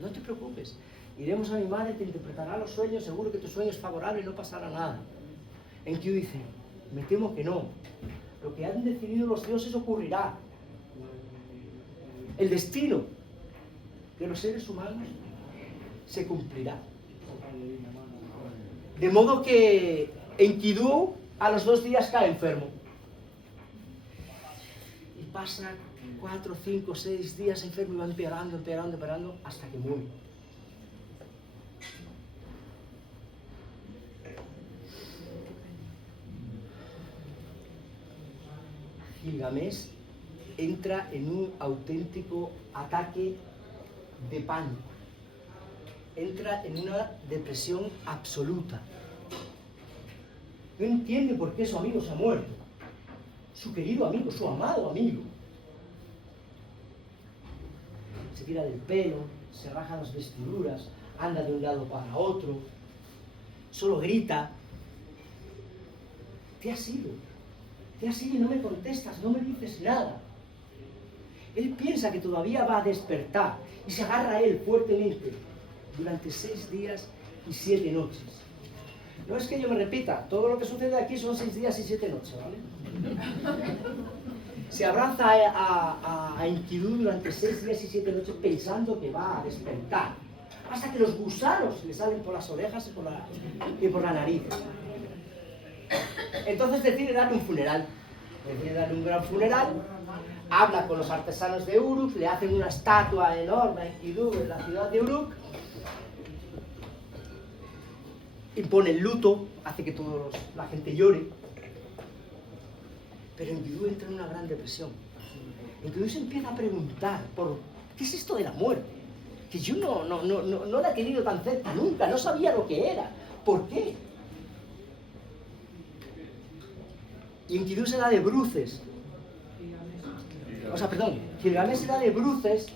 No te preocupes. Iremos a mi madre, te interpretará los sueños, seguro que tu sueño es favorable y no pasará nada. Enkidu dice, me temo que no. Lo que han decidido los dioses ocurrirá. El destino de los seres humanos se cumplirá. De modo que Enkidu a los 2 días cae enfermo. Y pasa 4, 5, 6 días enfermo y va empeorando hasta que muere. Gilgamesh entra en un auténtico ataque de pánico. Entra en una depresión absoluta. No entiende por qué su amigo se ha muerto. Su querido amigo, su amado amigo. Se tira del pelo, se raja las vestiduras, anda de un lado para otro, solo grita. ¿Te has ido y no me contestas, no me dices nada? Él piensa que todavía va a despertar y se agarra a él fuertemente durante 6 días y 7 noches. No es que yo me repita, todo lo que sucede aquí son 6 días y 7 noches, ¿vale? Se abraza a Enkidu durante 6 días y 7 noches pensando que va a despertar, hasta que los gusanos le salen por las orejas y por la nariz. Entonces decide darle un funeral, decide darle un gran funeral, habla con los artesanos de Uruk, le hacen una estatua enorme a Enkidu en la ciudad de Uruk, impone el luto, hace que toda la gente llore, pero Enkidu entra en una gran depresión. Enkidu se empieza a preguntar por ¿qué es esto de la muerte? Que yo no la he tenido tan cerca nunca, no sabía lo que era. ¿Por qué? Y Enkidu se da de bruces. Gilgamesh se da de bruces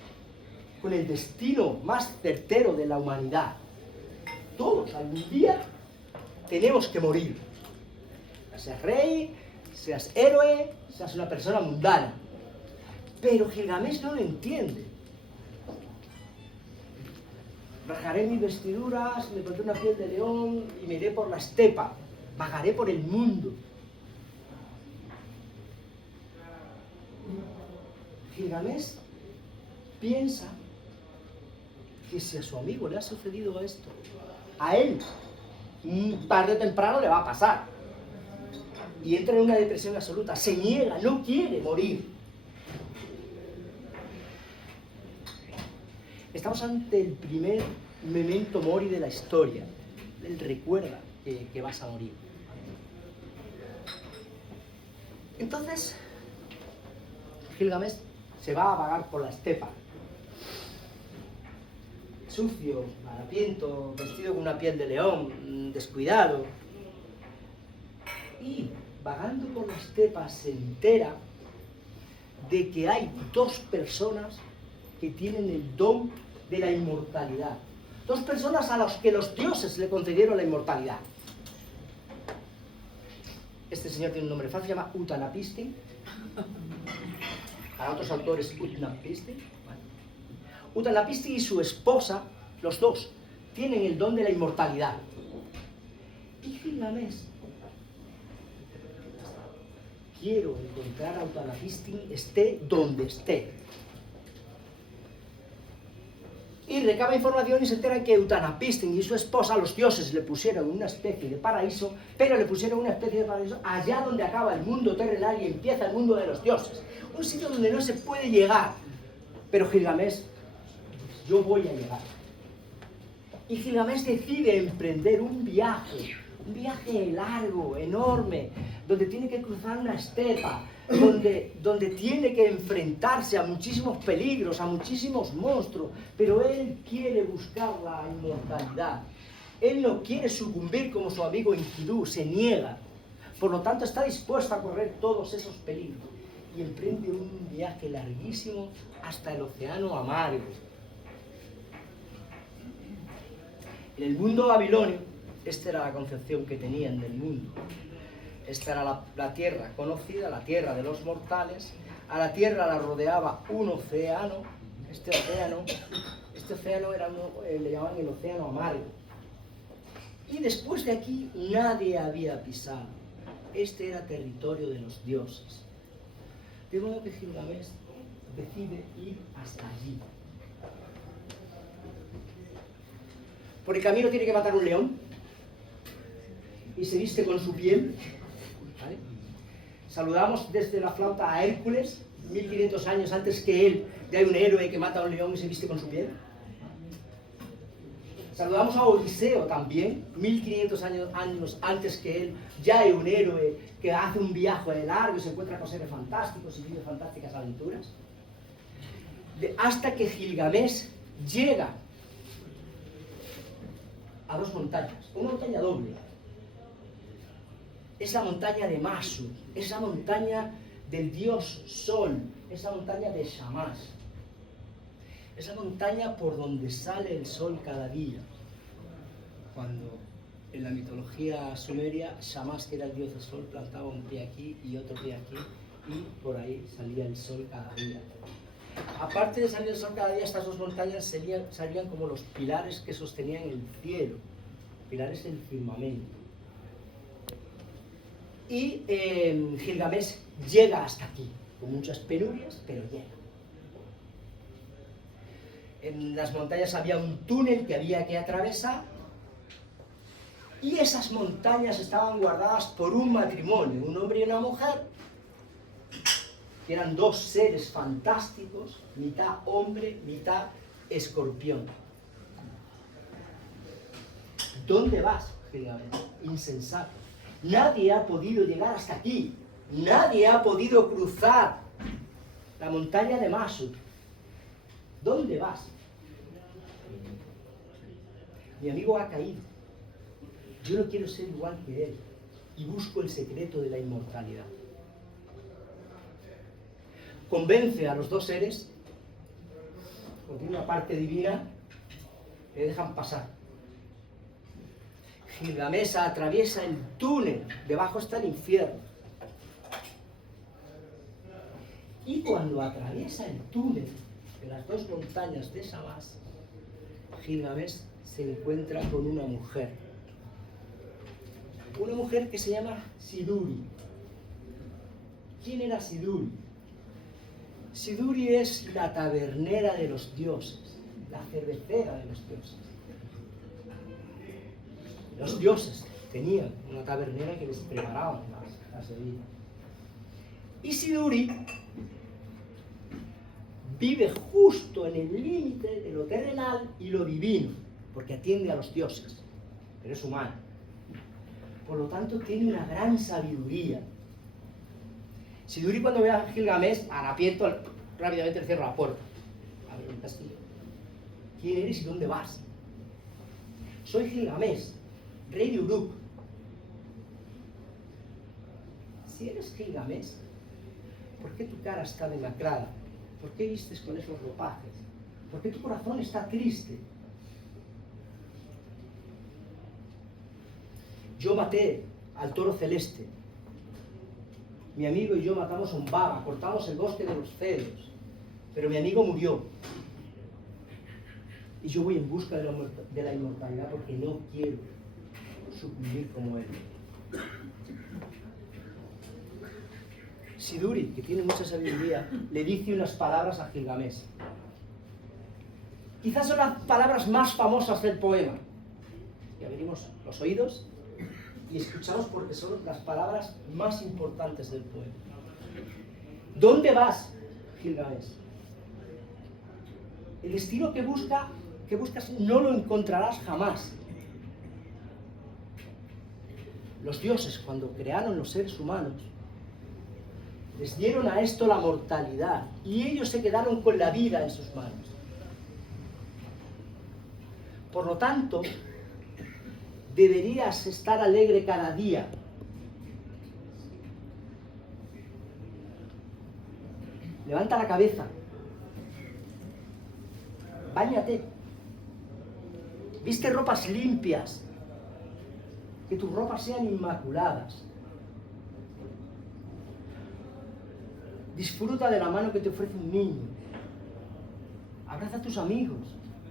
con el destino más certero de la humanidad. Todos algún día tenemos que morir. Seas rey, seas héroe, seas una persona mundana. Pero Gilgamesh no lo entiende. Rasgaré mis vestiduras, me pondré una piel de león y me iré por la estepa. Vagaré por el mundo. Gilgamesh piensa que si a su amigo le ha sucedido esto, a él, tarde o temprano le va a pasar. Y entra en una depresión absoluta, se niega, no quiere morir. Estamos ante el primer memento mori de la historia. Él recuerda que vas a morir. Entonces, Gilgamesh se va a vagar por la estepa. Sucio, harapiento, vestido con una piel de león, descuidado. Y vagando por la estepa se entera de que hay 2 personas que tienen el don de la inmortalidad. 2 personas a las que los dioses le concedieron la inmortalidad. Este señor tiene un nombre fácil, se llama Utnapishtim. Para otros autores, Utnapishtim. Utnapishtim y su esposa, los 2, tienen el don de la inmortalidad. Y Gilgamesh, quiero encontrar a Utnapishtim, esté donde esté. Y recaba información y se entera que Utnapishtim y su esposa, los dioses, le pusieron una especie de paraíso, pero le pusieron una especie de paraíso allá donde acaba el mundo terrenal y empieza el mundo de los dioses. Un sitio donde no se puede llegar. Pero Gilgamesh, yo voy a llegar. Y Gilgamesh decide emprender un viaje largo, enorme, donde tiene que cruzar una estepa, donde tiene que enfrentarse a muchísimos peligros, a muchísimos monstruos, pero él quiere buscar la inmortalidad. Él no quiere sucumbir como su amigo Enkidu, se niega. Por lo tanto, está dispuesto a correr todos esos peligros y emprende un viaje larguísimo hasta el océano amargo. En el mundo babilonio, esta era la concepción que tenían del mundo. Esta era la tierra conocida, la tierra de los mortales. A la tierra la rodeaba un océano. Este océano era le llamaban el océano amargo. Y después de aquí nadie había pisado. Este era territorio de los dioses. De modo que Gilgamesh decide ir hasta allí. Por el camino tiene que matar un león y se viste con su piel. ¿Vale? Saludamos desde la flauta a Hércules, 1500 años antes que él, ya hay un héroe que mata a un león y se viste con su piel. Saludamos a Odiseo también, 1500 años antes que él, ya hay un héroe que hace un viaje largo y se encuentra con seres fantásticos y vive fantásticas aventuras. Hasta que Gilgamesh llega a 2 montañas, una montaña doble. Es la montaña de Masu, es la montaña del dios Sol, es la montaña de Shamash. Es la montaña por donde sale el sol cada día. Cuando en la mitología sumeria, Shamash, que era el dios del sol, plantaba un pie aquí y otro pie aquí, y por ahí salía el sol cada día. Aparte de salir el sol cada día, estas dos montañas salían como los pilares que sostenían el cielo, pilares del firmamento. Y Gilgamesh llega hasta aquí, con muchas penurias, pero llega. En las montañas había un túnel que había que atravesar, y esas montañas estaban guardadas por un matrimonio, un hombre y una mujer, que eran dos seres fantásticos, mitad hombre, mitad escorpión. ¿Dónde vas, Gilgamesh? Insensato. Nadie ha podido llegar hasta aquí. Nadie ha podido cruzar la montaña de Masuk. ¿Dónde vas? Mi amigo ha caído. Yo no quiero ser igual que él. Y busco el secreto de la inmortalidad. Convence a los dos seres, porque una parte divina, le dejan pasar. Gilgamesh atraviesa el túnel, debajo está el infierno. Y cuando atraviesa el túnel de las dos montañas de Shamash, Gilgamesh se encuentra con una mujer. Una mujer que se llama Siduri. ¿Quién era Siduri? Siduri es la tabernera de los dioses, la cervecera de los dioses. Los dioses tenían una tabernera que les preparaba las bebidas. Y Siduri vive justo en el límite de lo terrenal y lo divino, porque atiende a los dioses, pero es humano. Por lo tanto, tiene una gran sabiduría. Siduri, cuando ve a Gilgamesh, harapiento, rápidamente le cierra la puerta. Abre un castillo. ¿Quién eres y dónde vas? Soy Gilgamesh, rey de Uruk. Si eres Gilgamesh, ¿por qué tu cara está demacrada? ¿Por qué vistes con esos ropajes? ¿Por qué tu corazón está triste? Yo maté al toro celeste. Mi amigo y yo matamos a un vaga, cortamos el bosque de los cedros, pero mi amigo murió. Y yo voy en busca de la inmortalidad porque no quiero sucumbir como él. Siduri, que tiene mucha sabiduría, le dice unas palabras a Gilgamesh. Quizás son las palabras más famosas del poema. Y abrimos los oídos y escuchamos porque son las palabras más importantes del poema. ¿Dónde vas, Gilgamesh? El destino que buscas no lo encontrarás jamás. Los dioses, cuando crearon los seres humanos, les dieron a esto la mortalidad y ellos se quedaron con la vida en sus manos. Por lo tanto, deberías estar alegre cada día. Levanta la cabeza. Báñate. Viste ropas limpias. Que tus ropas sean inmaculadas. Disfruta de la mano que te ofrece un niño. Abraza a tus amigos,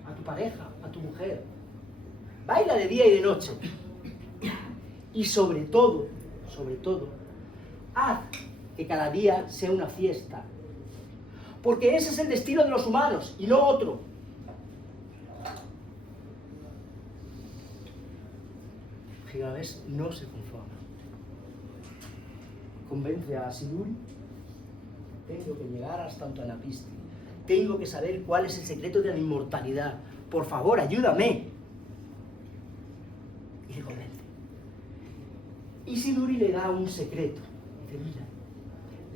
a tu pareja, a tu mujer. Baila de día y de noche. Y sobre todo, haz que cada día sea una fiesta. Porque ese es el destino de los humanos y no otro. Gilgamesh no se conforma. Convence a Siduri. Tengo que llegar hasta Utnapishtim. Tengo que saber cuál es el secreto de la inmortalidad. Por favor, ayúdame. Y le convence. Y Siduri le da un secreto. Dice, mira,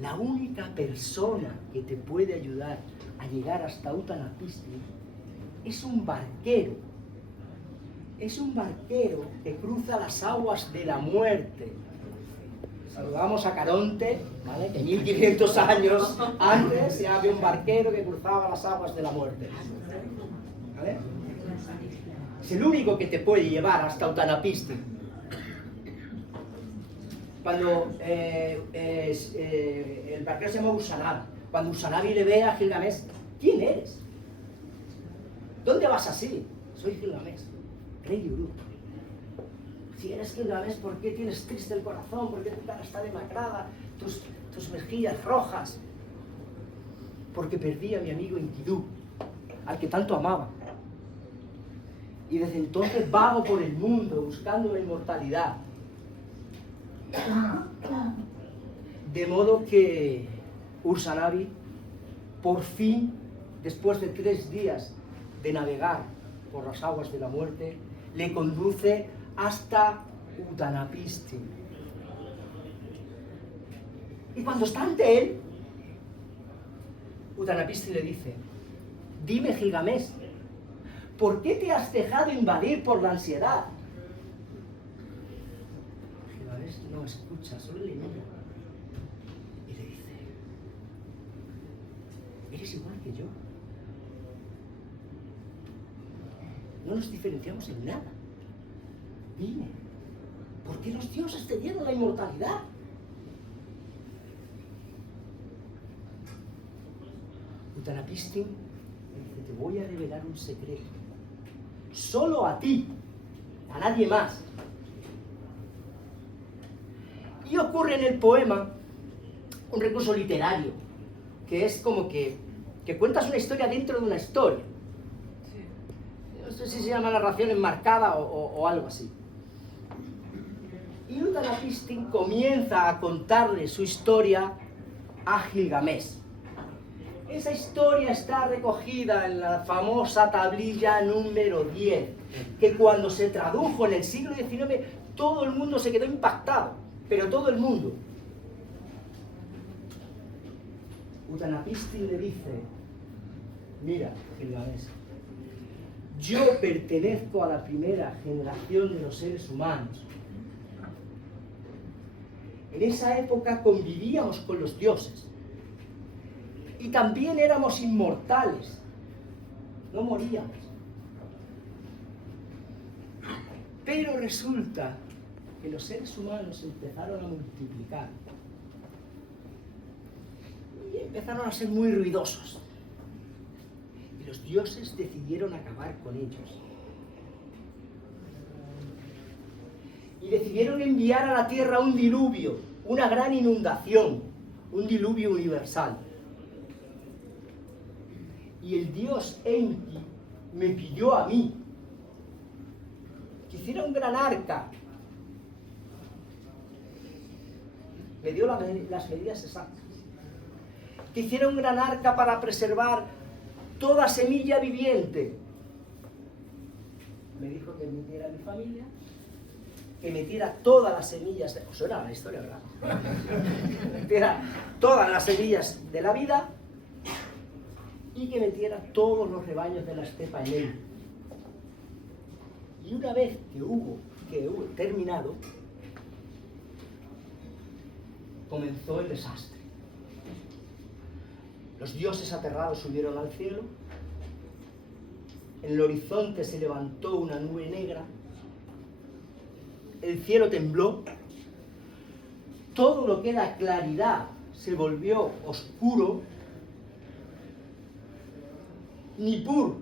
la única persona que te puede ayudar a llegar hasta Utnapishtim es un barquero. Es un barquero que cruza las aguas de la muerte. Saludamos a Caronte, ¿vale? Que 1500 años antes ya había un barquero que cruzaba las aguas de la muerte. ¿Vale? Es el único que te puede llevar hasta Utnapishtim. Cuando el barquero se llama Usanavi, cuando Usanavi le ve a Gilgamesh, ¿quién eres? ¿Dónde vas así? Soy Gilgamesh, rey de Uruk. Si eres Gilgamesh, ¿por qué tienes triste el corazón? ¿Por qué tu cara está demacrada? Tus mejillas rojas. Porque perdí a mi amigo Enkidu, al que tanto amaba. Y desde entonces vago por el mundo buscando la inmortalidad. De modo que Usanavi, por fin, después de 3 días de navegar por las aguas de la muerte, le conduce hasta Utnapishtim. Y cuando está ante él, Utnapishtim le dice: dime, Gilgamesh, ¿por qué te has dejado invadir por la ansiedad? Gilgamesh no escucha, solo le mira y le dice: eres igual que yo. No nos diferenciamos en nada. Dime, ¿por qué los dioses te dieron la inmortalidad? Utnapishtim le dice: te voy a revelar un secreto. Solo a ti, a nadie más. Y ocurre en el poema un recurso literario, que es como que cuentas una historia dentro de una historia. No sé si se llama narración enmarcada o algo así. Y Utnapishtim comienza a contarle su historia a Gilgamesh. Esa historia está recogida en la famosa tablilla número 10, que cuando se tradujo en el siglo XIX, todo el mundo se quedó impactado, pero todo el mundo. Utnapishtim le dice: mira, Gilgamesh, yo pertenezco a la primera generación de los seres humanos. En esa época convivíamos con los dioses. Y también éramos inmortales. No moríamos. Pero resulta que los seres humanos empezaron a multiplicar. Y empezaron a ser muy ruidosos. Y los dioses decidieron acabar con ellos. Y decidieron enviar a la tierra un diluvio, una gran inundación, un diluvio universal. Y el dios Enki me pidió a mí que hiciera un gran arca. Me dio las medidas exactas. Que hiciera un gran arca para preservar toda semilla viviente. Me dijo que metiera a mi familia, que metiera todas las semillas, os suena la historia, ¿verdad? Metiera todas las semillas de la vida y que metiera todos los rebaños de la estepa en él. Y una vez que hubo terminado, comenzó el desastre. Los dioses aterrados subieron al cielo, en el horizonte se levantó una nube negra, el cielo tembló, todo lo que era claridad se volvió oscuro. Nippur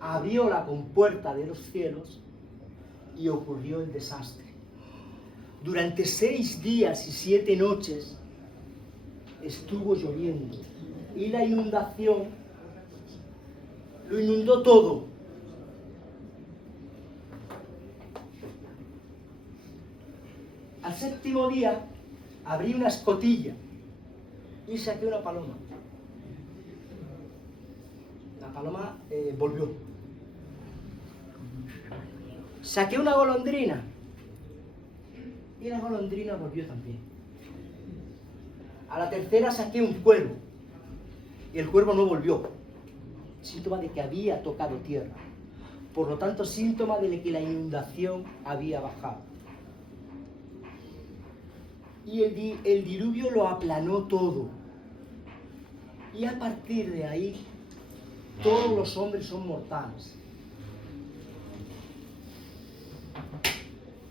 abrió la compuerta de los cielos y ocurrió el desastre. Durante 6 días y 7 noches estuvo lloviendo y la inundación lo inundó todo. Al 7º día abrí una escotilla y saqué una paloma. La paloma volvió. Saqué una golondrina y la golondrina volvió también. A la 3ª saqué un cuervo y el cuervo no volvió. Síntoma de que había tocado tierra. Por lo tanto, síntoma de que la inundación había bajado. y el diluvio lo aplanó todo. Y a partir de ahí, todos los hombres son mortales.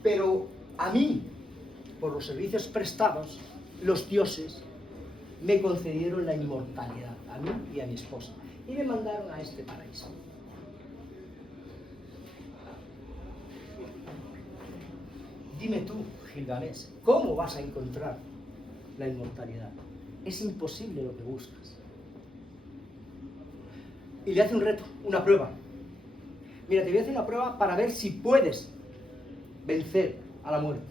Pero a mí, por los servicios prestados, los dioses me concedieron la inmortalidad, a mí y a mi esposa, y me mandaron a este paraíso. Dime tú, Gilgamesh, ¿cómo vas a encontrar la inmortalidad? Es imposible lo que buscas. Y le hace un reto, una prueba. Mira, te voy a hacer una prueba para ver si puedes vencer a la muerte.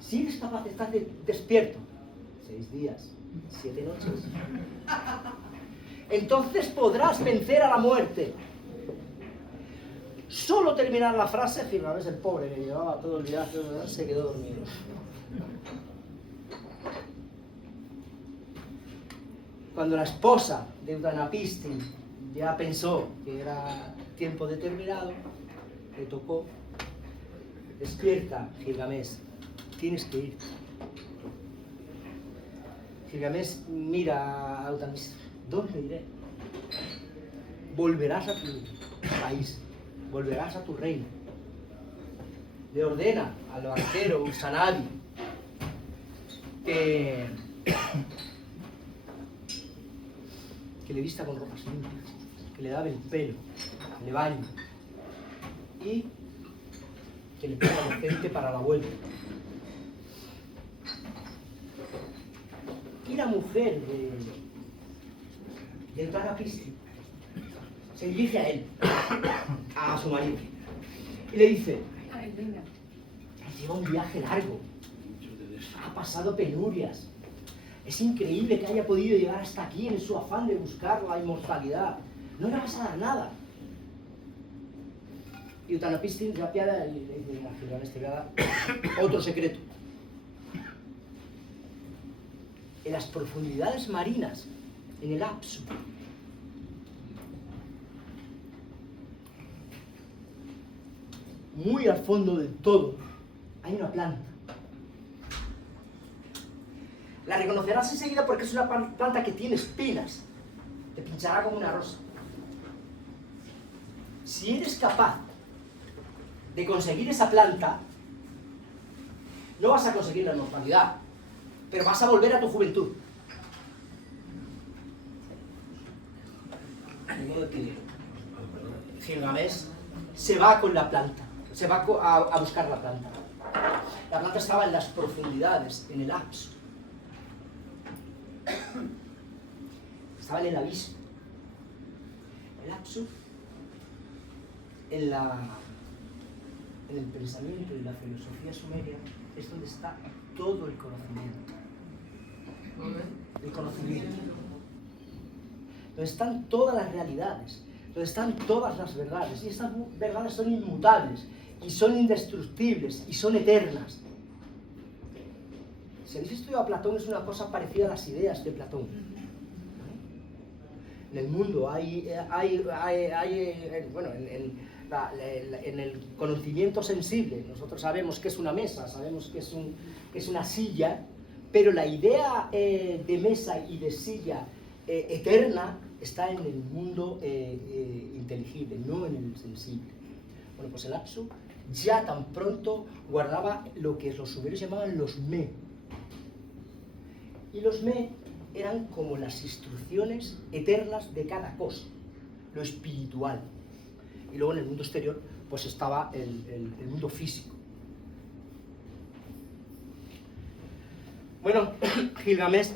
Si eres capaz de estar despierto 6 días, 7 noches, entonces podrás vencer a la muerte. Solo terminar la frase, Gilgamesh, el pobre que llevaba todo el día, se quedó dormido. Cuando la esposa de Utnapishtim ya pensó que era tiempo determinado, le tocó: despierta, Gilgamesh, tienes que ir. Gilgamesh mira a Utnapishtim: ¿dónde iré? Volverás a tu país, volverás a tu reino. Le ordena al arquero Usanabi que le vista con ropas limpias, que le lave el pelo, que le bañe y que le ponga aceite para la vuelta. Y la mujer de Utnapishtim se dirige a él, a su marido, y le dice: lleva un viaje largo, ha pasado penurias, es increíble que haya podido llegar hasta aquí en su afán de buscar la inmortalidad, no le vas a dar nada. Y Utnapishtim se apiada y le dice: mira, Gilgamesh, te voy a dar otro secreto. En las profundidades marinas, en el Apsu, muy al fondo del todo, hay una planta. La reconocerás enseguida porque es una planta que tiene espinas. Te pinchará como una rosa. Si eres capaz de conseguir esa planta, no vas a conseguir la inmortalidad, pero vas a volver a tu juventud. De modo que Gilgamesh se va con la planta, se va a buscar la planta. La planta estaba en las profundidades, en el Apsu. Estaba en el abismo. El Apsu, en el pensamiento y la filosofía sumeria, es donde está todo el conocimiento. El conocimiento. Donde están todas las realidades, donde están todas las verdades. Y estas verdades son inmutables, y son indestructibles, y son eternas. Si habéis estudiado a Platón, es una cosa parecida a las ideas de Platón. En el mundo bueno, en el conocimiento sensible, nosotros sabemos que es una mesa, sabemos que es una silla, pero la idea de mesa y de silla eterna está en el mundo inteligible, no en el sensible. Bueno, pues el Apsu ya tan pronto guardaba lo que los sumerios llamaban los me. Y los me eran como las instrucciones eternas de cada cosa, lo espiritual. Y luego en el mundo exterior pues estaba el mundo físico. Bueno, Gilgamesh,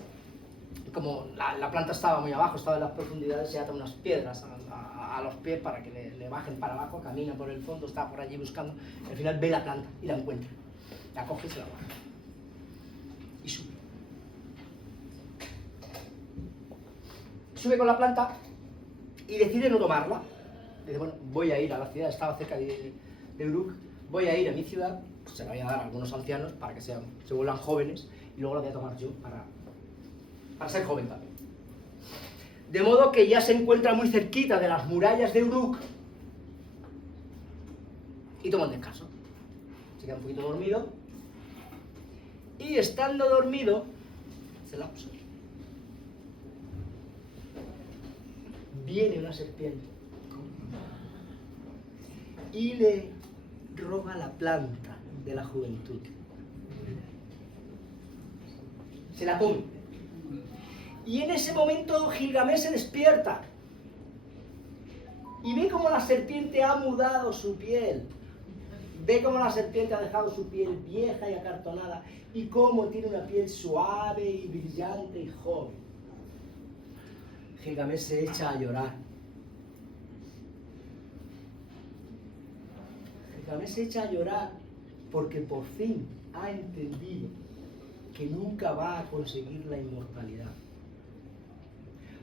como la planta estaba muy abajo, estaba en las profundidades, se ata unas piedras a los pies para que le bajen para abajo, camina por el fondo, está por allí buscando, y al final ve la planta y la encuentra. La coge y se la baja. Y sube. Sube con la planta y decide no tomarla. Dice: bueno, voy a ir a la ciudad, estaba cerca de Uruk, voy a ir a mi ciudad, se la voy a dar a algunos ancianos para que se vuelvan jóvenes, y luego la voy a tomar yo para ser joven también. De modo que ya se encuentra muy cerquita de las murallas de Uruk y toma un descanso. Se queda un poquito dormido Y estando dormido, se lapso. Viene una serpiente y le roba la planta de la juventud. Se la come. Y en ese momento Gilgamesh se despierta y ve cómo la serpiente ha mudado su piel. Ve cómo la serpiente ha dejado su piel vieja y acartonada y cómo tiene una piel suave y brillante y joven. Gilgamesh se echa a llorar. Gilgamesh se echa a llorar porque por fin ha entendido que nunca va a conseguir la inmortalidad.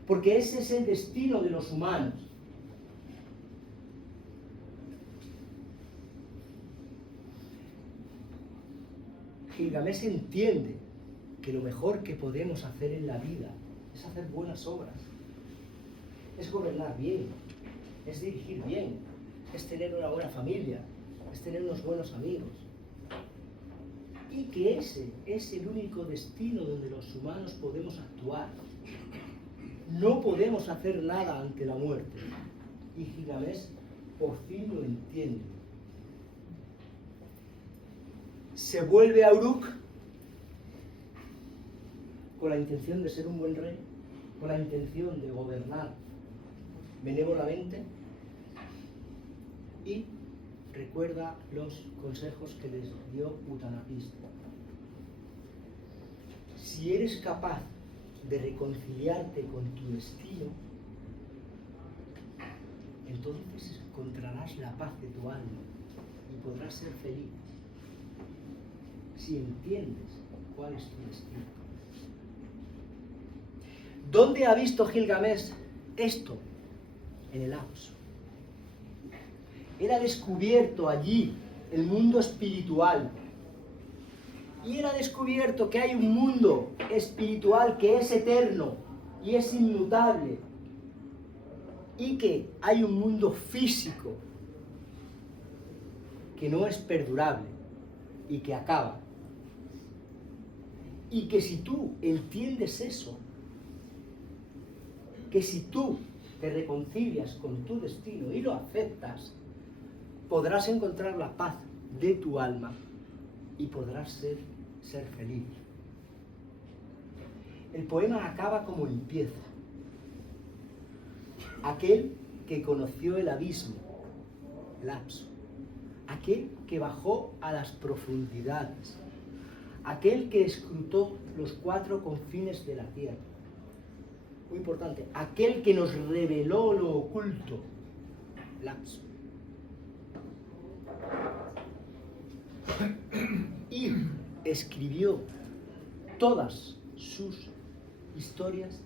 Porque ese es el destino de los humanos. Gilgamesh entiende que lo mejor que podemos hacer en la vida es hacer buenas obras, es gobernar bien, es dirigir bien, es tener una buena familia, es tener unos buenos amigos. Y que ese es el único destino donde los humanos podemos actuar. No podemos hacer nada ante la muerte. Y Gilgamesh por fin lo entiende. Se vuelve a Uruk con la intención de ser un buen rey, con la intención de gobernar benévolamente, y recuerda los consejos que les dio Utanapishtim. Si eres capaz de reconciliarte con tu destino, entonces encontrarás la paz de tu alma y podrás ser feliz. Si entiendes cuál es tu destino. ¿Dónde ha visto Gilgamesh esto? En el lapso. Él ha descubierto allí el mundo espiritual. Y él ha descubierto que hay un mundo espiritual que es eterno y es inmutable. Y que hay un mundo físico que no es perdurable y que acaba. Y que si tú entiendes eso, que si tú te reconcilias con tu destino y lo aceptas, podrás encontrar la paz de tu alma y podrás ser feliz. El poema acaba como empieza. Aquel que conoció el abismo, el lapso. Aquel que bajó a las profundidades. Aquel que escrutó los 4 confines de la tierra. Muy importante. Aquel que nos reveló lo oculto, lapso. Y escribió todas sus historias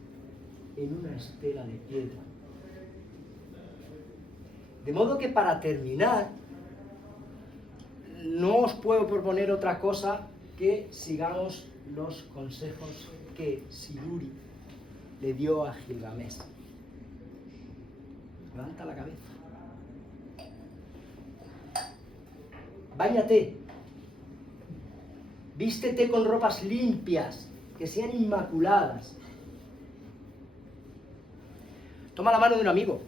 en una estela de piedra. De modo que para terminar, no os puedo proponer otra cosa que sigamos los consejos que Siguri le dio a Gilgamesh. Levanta la cabeza. Báñate. Vístete con ropas limpias, que sean inmaculadas. Toma la mano de un amigo.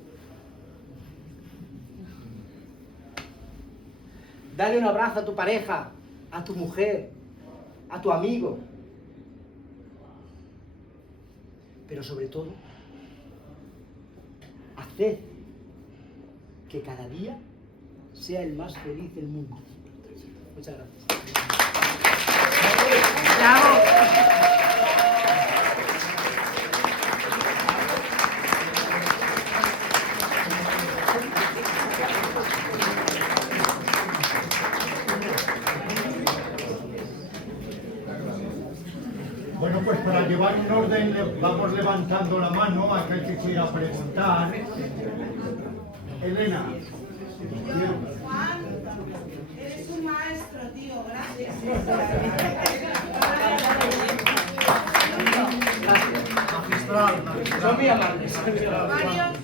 Dale un abrazo a tu pareja, a tu mujer, a tu amigo. Pero sobre todo, haced que cada día sea el más feliz del mundo. Muchas gracias. Bravo. Bueno, pues para llevar un orden vamos levantando la mano a aquel que quiera preguntar. Elena. Juan, eres un maestro, tío, gracias. Son muy amables. Varios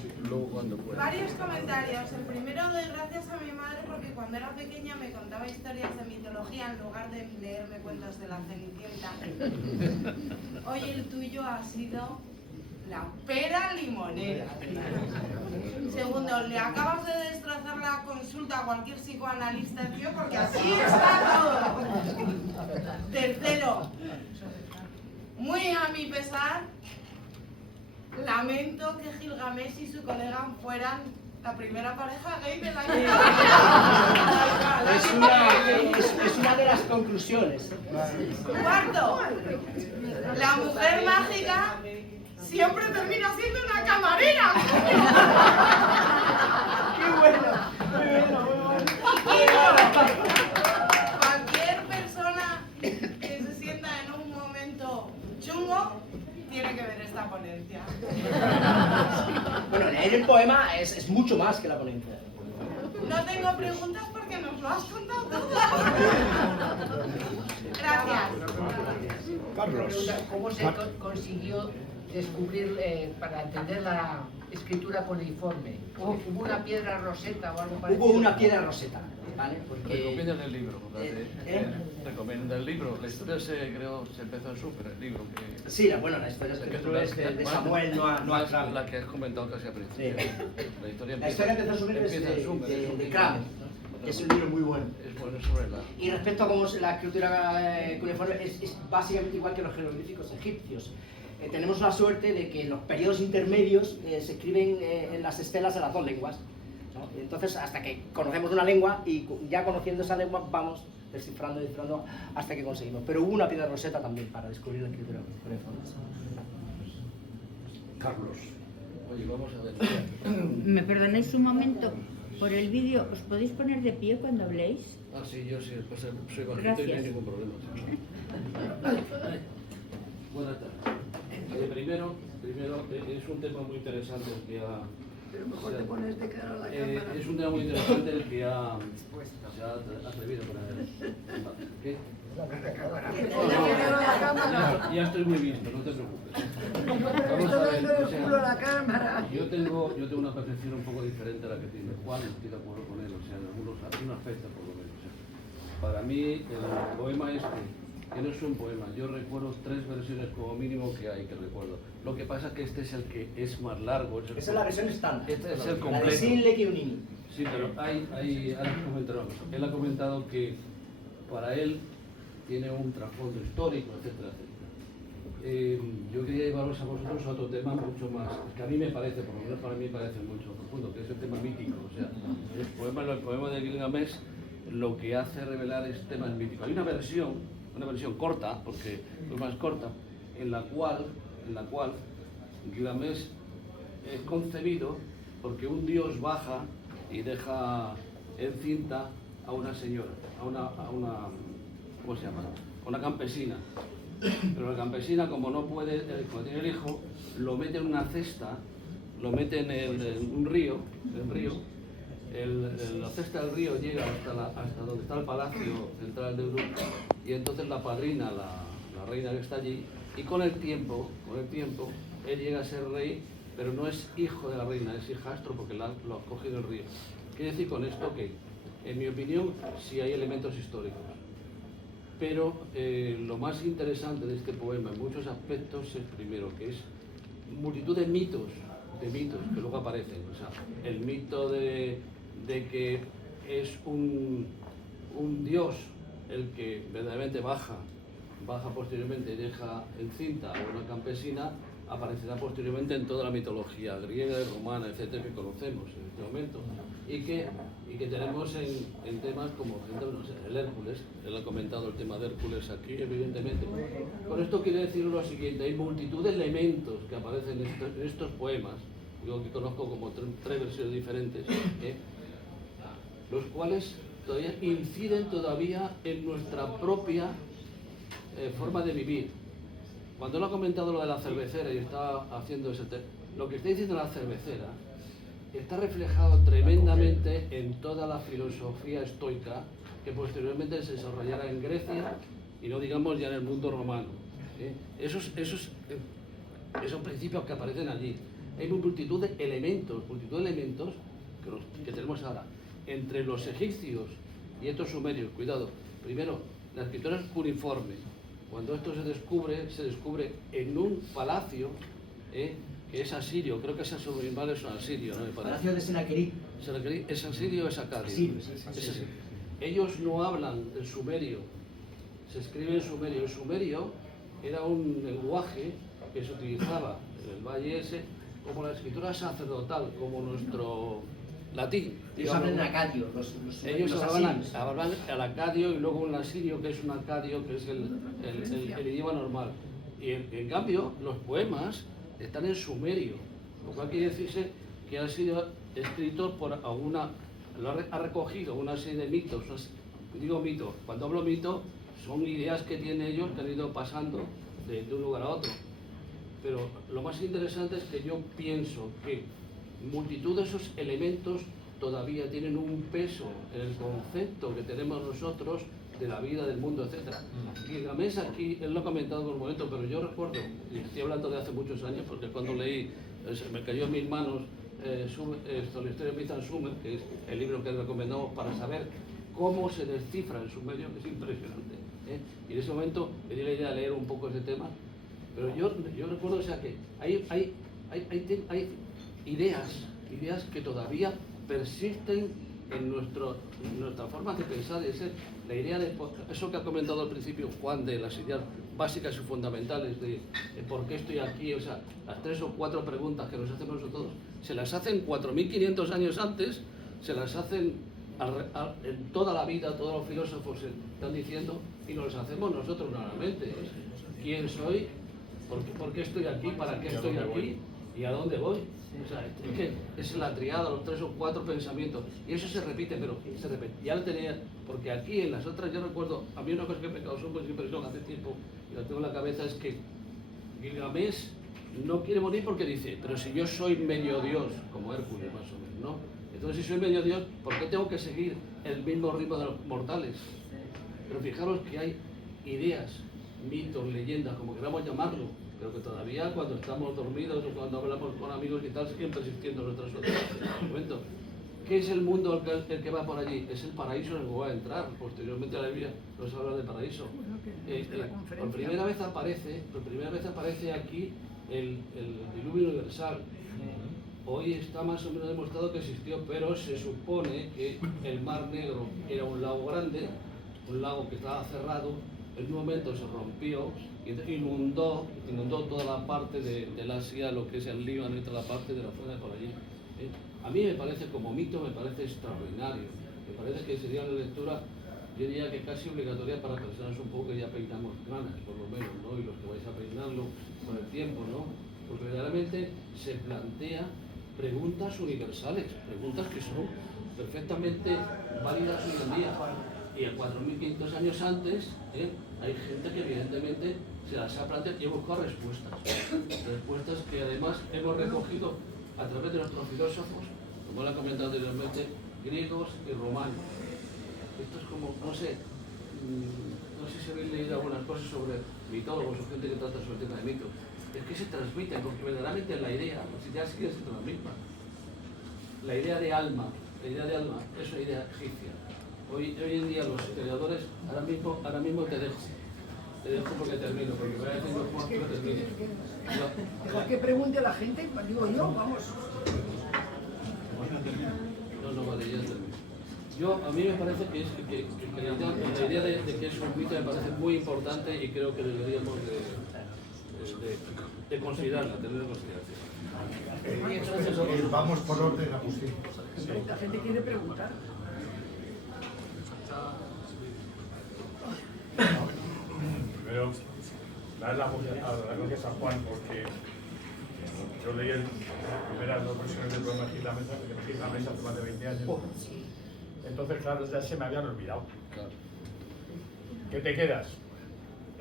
Varios comentarios. El primero, doy gracias a mi madre porque cuando era pequeña me contaba historias de mitología en lugar de leerme cuentos de la Cenicienta. Hoy el tuyo ha sido la pera limonera. Segundo, le acabas de destrozar la consulta a cualquier psicoanalista, tío, porque así está todo. Tercero, muy a mi pesar, lamento que Gilgamesh y su colega fueran la primera pareja gay de la Es una de las conclusiones. Cuarto, la mujer mágica siempre termina siendo una camarera. ¡Qué bueno! Cualquier persona que se sienta en un momento chungo tiene que ver esta ponencia. Bueno, leer el poema es mucho más que la ponencia. No tengo preguntas porque nos lo has contado todo. Gracias. Carlos. ¿Cómo se consiguió descubrir, para entender la escritura cuneiforme? ¿Hubo una piedra roseta o algo parecido? Hubo una piedra roseta, ¿vale? Porque... Recomiendan el libro, recomiendan el libro. La historia se empezó en Súper, el libro que... Sí, bueno, la historia es de Samuel, no a Kramer. La que has comentado casi al principio. Sí. La historia empezó a subir de Kramer, que es un libro muy bueno. Es bueno sobre la... Y respecto a cómo es la escritura cuneiforme, es básicamente igual que los jeroglíficos egipcios. Tenemos la suerte de que en los periodos intermedios se escriben en las estelas de las dos lenguas, ¿no? Entonces, hasta que conocemos una lengua y ya conociendo esa lengua vamos descifrando hasta que conseguimos. Pero hubo una piedra roseta también para descubrir la escritura cuneiforme. Carlos. Oye, vamos a ver. ¿Me perdonáis un momento? Por el vídeo, ¿os podéis poner de pie cuando habléis? Ah, sí, yo sí, pues, soy bajito y no Gracias. hay ningún problema. Buenas tardes. Primero, es un tema muy interesante el que ha... Pero mejor te pones de cara a la cámara. Es un tema muy interesante el que se ha atrevido con él. ¿Qué? Ya estoy muy visto, no te preocupes. Vamos a ver, o sea, yo tengo una percepción un poco diferente a la que tiene Juan, estoy de acuerdo con él, o sea, en algunos aspectos por lo menos. O sea, para mí el poema que no es un poema, yo recuerdo 3 versiones como mínimo que hay que recuerdo. Lo que pasa es que este es el que es más largo. Esa es la versión estándar. Este es el La completo. de Sin Lequiunini. Sí, pero él ha comentado que para él tiene un trasfondo histórico, etcétera, etcétera. Yo quería llevaros a vosotros a otro tema mucho más, que a mí me parece, por lo menos para mí me parece mucho profundo, que es el tema mítico. O sea, el poema de Gilgamesh lo que hace revelar es temas míticos. Hay una versión corta, porque es más corta, en la cual Gilgamesh es concebido porque un dios baja y deja encinta a una señora, a una ¿cómo se llama? A una campesina. Pero la campesina, como no puede, cuando tiene el hijo, lo mete en una cesta, lo mete en un río, la cesta del río llega hasta donde está el palacio central de Uruk, y entonces la padrina, la reina que está allí, y con el tiempo, él llega a ser rey, pero no es hijo de la reina, es hijastro porque lo ha cogido el río. Quiere decir con esto que, en mi opinión, sí hay elementos históricos. Pero lo más interesante de este poema en muchos aspectos es primero que es multitud de mitos que luego aparecen. O sea, el mito de que es un dios el que verdaderamente baja posteriormente y deja encinta a una campesina, aparecerá posteriormente en toda la mitología griega, romana, etcétera, que conocemos en este momento, y que tenemos en temas como, no sé, el Hércules. Él ha comentado el tema de Hércules aquí, evidentemente. Con esto quiere decir lo siguiente: hay multitud de elementos que aparecen en estos poemas, yo que conozco como 3 versiones diferentes, los cuales todavía inciden en nuestra propia forma de vivir. Cuando él ha comentado lo de la cervecera y está haciendo lo que está diciendo la cervecera está reflejado tremendamente en toda la filosofía estoica que posteriormente se desarrollará en Grecia y no digamos ya en el mundo romano. Esos principios que aparecen allí. hay multitud de elementos que tenemos ahora. Entre los egipcios y estos sumerios, cuidado, primero, la escritura es cuneiforme. Cuando esto se descubre en un palacio que es asirio, creo que es asirio, ¿no? Palacio de Senaquerib. ¿Es asirio o es acadio? Sí. Ellos no hablan el sumerio, se escribe en sumerio. El sumerio era un lenguaje que se utilizaba en el valle ese como la escritura sacerdotal, como nuestro latín. Ellos hablan en acadio, ellos los hablan el acadio y luego un asirio, que es un acadio, que es el idioma normal. Y en cambio, los poemas están en sumerio, lo cual quiere decirse que han sido escritos por ha recogido una serie de mitos. Digo mitos, cuando hablo mito, son ideas que tienen ellos que han ido pasando de un lugar a otro. Pero lo más interesante es que yo pienso que multitud de esos elementos todavía tienen un peso en el concepto que tenemos nosotros de la vida, del mundo, etc. Gilgamesh aquí, él lo ha comentado en un momento, pero yo recuerdo, y estoy hablando de hace muchos años, porque cuando leí, me cayó en mis manos la historia de Ethan Sumer, que es el libro que recomendamos para saber cómo se descifra el sumerio, que es impresionante. Y en ese momento me di la idea de leer un poco ese tema, pero yo recuerdo, o sea, que hay ideas que todavía persisten en nuestra forma de pensar y de ser. La idea de eso que ha comentado al principio Juan, de las ideas básicas y fundamentales de por qué estoy aquí, o sea, las 3 o 4 preguntas que nos hacemos nosotros, se las hacen 4.500 años antes, se las hacen en toda la vida, todos los filósofos están diciendo, y nos las hacemos nosotros normalmente. ¿Quién soy? ¿Por qué estoy aquí? ¿Para qué estoy aquí? ¿Y a dónde voy? O sea, es que es la triada, los 3 o 4 pensamientos. Y eso se repite, pero se repite. Ya lo tenía, porque aquí en las otras, yo recuerdo, a mí una cosa que me causó mucha impresión hace tiempo, y la tengo en la cabeza, es que Gilgamesh no quiere morir porque dice, pero si yo soy medio Dios, como Hércules más o menos, ¿no? Entonces, si soy medio Dios, ¿por qué tengo que seguir el mismo ritmo de los mortales? Pero fijaros que hay ideas, mitos, leyendas, como queramos llamarlo, pero que todavía cuando estamos dormidos o cuando hablamos con amigos y tal, siguen persistiendo nuestras otras. ¿Qué es el mundo el que va por allí? Es el paraíso en el que voy a entrar. Posteriormente la Biblia nos habla de paraíso. Por primera vez aparece aquí el diluvio universal. Hoy está más o menos demostrado que existió, pero se supone que el Mar Negro era un lago grande, un lago que estaba cerrado. En un momento se rompió, inundó toda la parte del Asia, lo que es el Líbano y toda la parte de la zona de por allí. A mí me parece, como mito, me parece extraordinario. Me parece que sería una lectura, yo diría que casi obligatoria para personas un poco que ya peinamos canas, por lo menos, ¿no? Y los que vais a peinarlo con el tiempo, ¿no? Porque verdaderamente se plantea preguntas universales, preguntas que son perfectamente válidas hoy en día. Y a 4.500 años antes, hay gente que evidentemente se las ha planteado y ha buscado respuestas que además hemos recogido a través de nuestros filósofos, como lo he comentado anteriormente, griegos y romanos. Esto es como, no sé si habéis leído algunas cosas sobre mitólogos o gente que trata sobre el tema de mitos. Es que se transmiten, porque verdaderamente la idea, si ya sigue siendo la misma. La idea de alma es una idea egipcia. Hoy en día los historiadores, ahora mismo te dejo porque termino, porque voy a decir los puntos que termine. Deja que pregunte a la gente, digo yo, vamos. No, vale, ya termino. A mí me parece que la idea de que es un mito me parece muy importante y creo que deberíamos de considerarla, tener en consideración. Vamos por orden, Agustín. La gente quiere preguntar. Primero, dar las gracias a Juan porque yo leí las primeras 2 versiones del poema de Gilgamesh hace más de 20 años. Entonces, claro, ya se me habían olvidado. ¿Qué te quedas?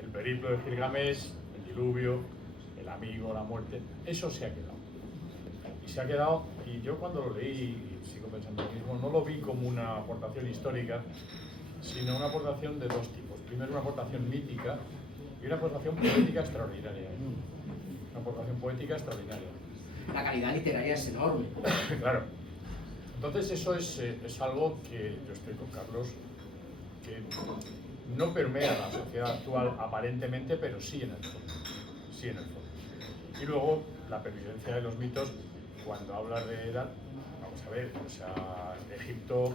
El periplo de Gilgamesh, el diluvio, el amigo, la muerte, eso se ha quedado. Y se ha quedado, y yo cuando lo leí, y sigo pensando lo mismo, no lo vi como una aportación histórica, sino una aportación de 2 tipos. Primero, una aportación mítica y una aportación poética extraordinaria. Una aportación poética extraordinaria. la calidad literaria es enorme. Claro. Entonces eso es algo que yo estoy con Carlos, que no permea la sociedad actual aparentemente, pero sí en el fondo. Sí en el fondo. Y luego la pervivencia de los mitos, cuando hablas de edad, vamos a ver, o sea, Egipto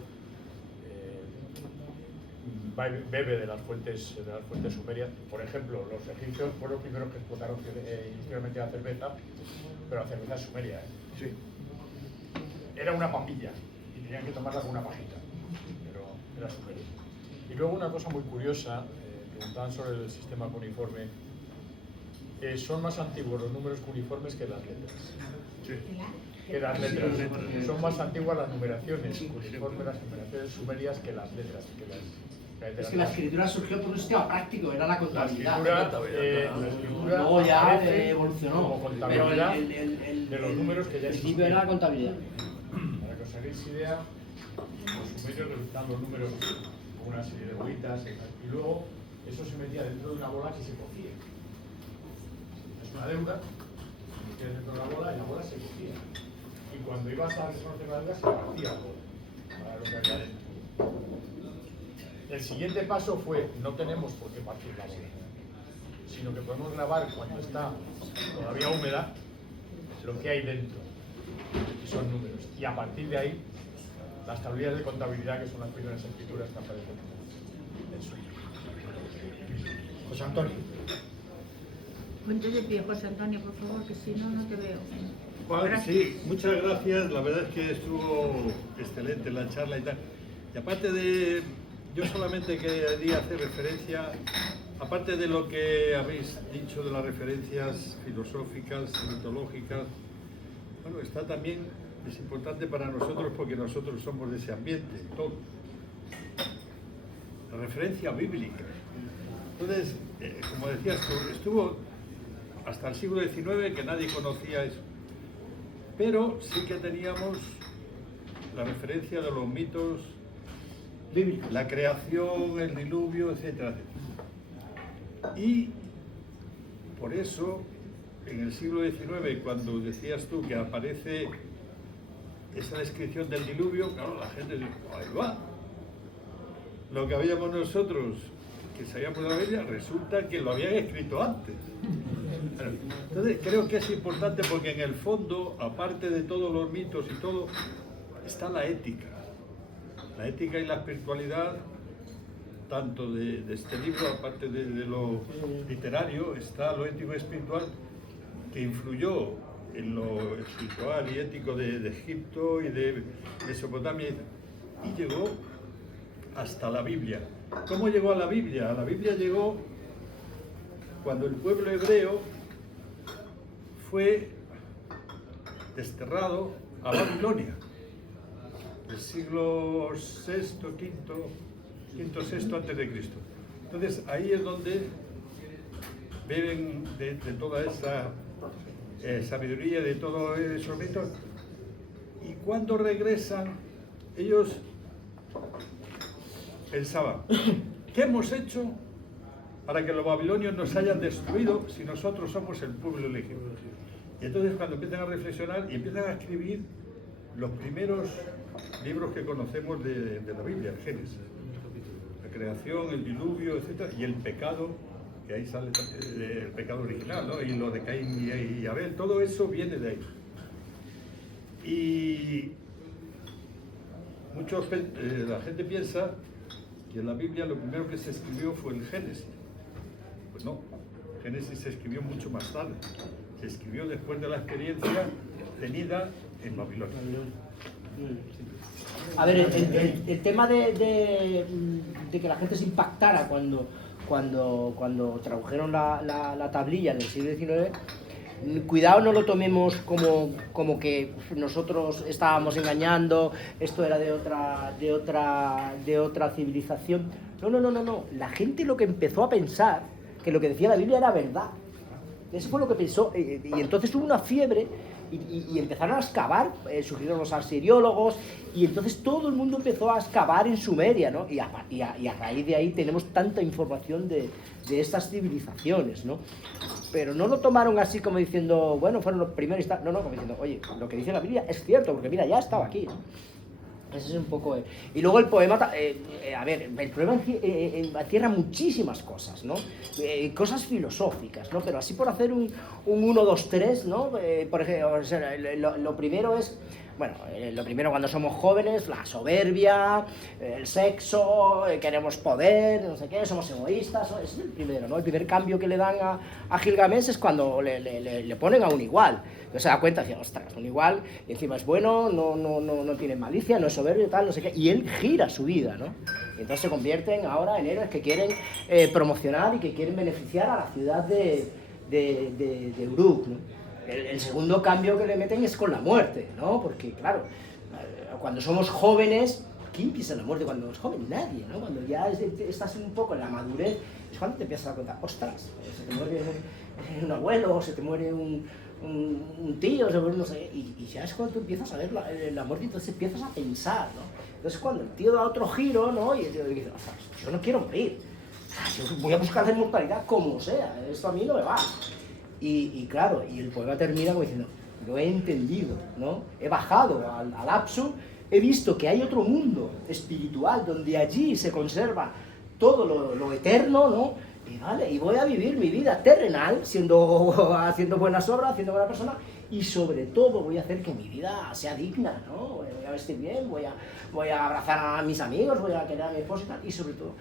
bebe de las fuentes sumerias. Por ejemplo, los egipcios fueron los primeros que explotaron inicialmente la cerveza, pero la cerveza es sumeria, ¿eh? Sí. Era una papilla y tenían que tomarla con una pajita, pero era sumeria. Y luego una cosa muy curiosa, preguntaban sobre el sistema cuneiforme. Son más antiguos los números cuneiformes que las letras. Sí. Que las letras. Son más antiguas las numeraciones cuneiformes, las numeraciones sumerias que las letras. Es que la escritura surgió por un sistema práctico, era la contabilidad. La escritura luego ya evolucionó. Como contabilidad pero de los números que ya el principio era la contabilidad. Para que os hagáis idea, los sumerios representan los números con una serie de bolitas y luego eso se metía dentro de una bola que se cocía. Es una deuda, se metía dentro de la bola y la bola se cocía. Y cuando ibas a reconocer la deuda se partía la bola para lo que había dentro. El siguiente paso fue, no tenemos por qué partir la bola, sino que podemos grabar cuando está todavía húmeda lo que hay dentro, y son números. Y a partir de ahí, las tablillas de contabilidad, que son las primeras escrituras que aparecen en el sueño. José Antonio. Ponte de pie, José Antonio, por favor, que si no, no te veo. Juan, sí, muchas gracias. La verdad es que estuvo excelente la charla y tal. Y aparte de... Yo solamente quería hacer referencia, aparte de lo que habéis dicho de las referencias filosóficas, mitológicas, bueno, está también, es importante para nosotros porque nosotros somos de ese ambiente, todos. La referencia bíblica. Entonces, como decías tú, estuvo hasta el siglo XIX que nadie conocía eso. Pero sí que teníamos la referencia de los mitos bíblicos, la creación, el diluvio, etcétera, etcétera. Y por eso, en el siglo XIX, cuando decías tú que aparece esa descripción del diluvio, claro, la gente dice, ahí va. Lo que habíamos nosotros, que sabíamos de la Biblia, resulta que lo habían escrito antes. Entonces, creo que es importante porque en el fondo, aparte de todos los mitos y todo, está la ética. La ética y la espiritualidad, tanto de este libro, aparte de lo literario, está lo ético y espiritual, que influyó en lo espiritual y ético de Egipto y de Mesopotamia, y llegó hasta la Biblia. ¿Cómo llegó a la Biblia? A la Biblia llegó cuando el pueblo hebreo fue desterrado a Babilonia, el siglo VI, V, antes de Cristo. Entonces ahí es donde beben de toda esa sabiduría, de todos esos mitos, y cuando regresan ellos pensaban, ¿qué hemos hecho para que los babilonios nos hayan destruido si nosotros somos el pueblo elegido? Y entonces cuando empiezan a reflexionar y empiezan a escribir los primeros libros que conocemos de la Biblia, el Génesis, la creación, el diluvio, etcétera, y el pecado, que ahí sale el pecado original, ¿no? Y lo de Caín y Abel, todo eso viene de ahí. Y la gente piensa que en la Biblia lo primero que se escribió fue el Génesis. Pues no, Génesis se escribió mucho más tarde. Se escribió después de la experiencia tenida en Babilonia. A ver, el tema de que la gente se impactara cuando tradujeron la tablilla en el siglo XIX, cuidado, no lo tomemos como que nosotros estábamos engañando, esto era de otra civilización. No. La gente lo que empezó a pensar, que lo que decía la Biblia era verdad. Eso fue lo que pensó, y entonces hubo una fiebre y empezaron a excavar, surgieron los asiriólogos, y entonces todo el mundo empezó a excavar en Sumeria, ¿no? Y a raíz de ahí tenemos tanta información de estas civilizaciones, ¿no? Pero no lo tomaron así como diciendo, bueno, fueron los primeros, no, como diciendo, oye, lo que dice la Biblia es cierto, porque mira, ya estaba aquí, ¿no? Ese es un poco... Y luego el poema, a ver, el poema encierra muchísimas cosas, ¿no? Cosas filosóficas, ¿no? Pero así por hacer un 1, 2, 3, ¿no? Por ejemplo, o sea, lo primero es... Bueno, lo primero cuando somos jóvenes, la soberbia, el sexo, queremos poder, no sé qué, somos egoístas, ese es el primero, ¿no? El primer cambio que le dan a Gilgamesh es cuando le ponen a un igual. Entonces se da cuenta, dice, ostras, un igual, y encima es bueno, no tiene malicia, no es soberbio, tal, no sé qué, y él gira su vida, ¿no? Y entonces se convierten ahora en héroes que quieren promocionar y que quieren beneficiar a la ciudad de Uruk, ¿no? El segundo cambio que le meten es con la muerte, ¿no? Porque, claro, cuando somos jóvenes, ¿quién piensa en la muerte cuando eres joven? Nadie, ¿no? Cuando ya estás un poco en la madurez, es cuando te empiezas a contar, ostras, se te muere un abuelo, o se te muere un tío, no sé, y ya es cuando tú empiezas a ver la muerte y entonces empiezas a pensar, ¿no? Entonces cuando el tío da otro giro, ¿no? Y el tío dice, ostras, yo no quiero morir, yo voy a buscar la inmortalidad como sea, esto a mí no me va. Y claro, y el poema termina como diciendo, lo he entendido, ¿no? He bajado al Apsu, he visto que hay otro mundo espiritual donde allí se conserva todo lo eterno, ¿no? Y vale, y voy a vivir mi vida terrenal, haciendo buenas obras, haciendo buena persona, y sobre todo voy a hacer que mi vida sea digna, ¿no? Voy a vestir bien, voy a abrazar a mis amigos, voy a querer a mi esposa y tal, y sobre todo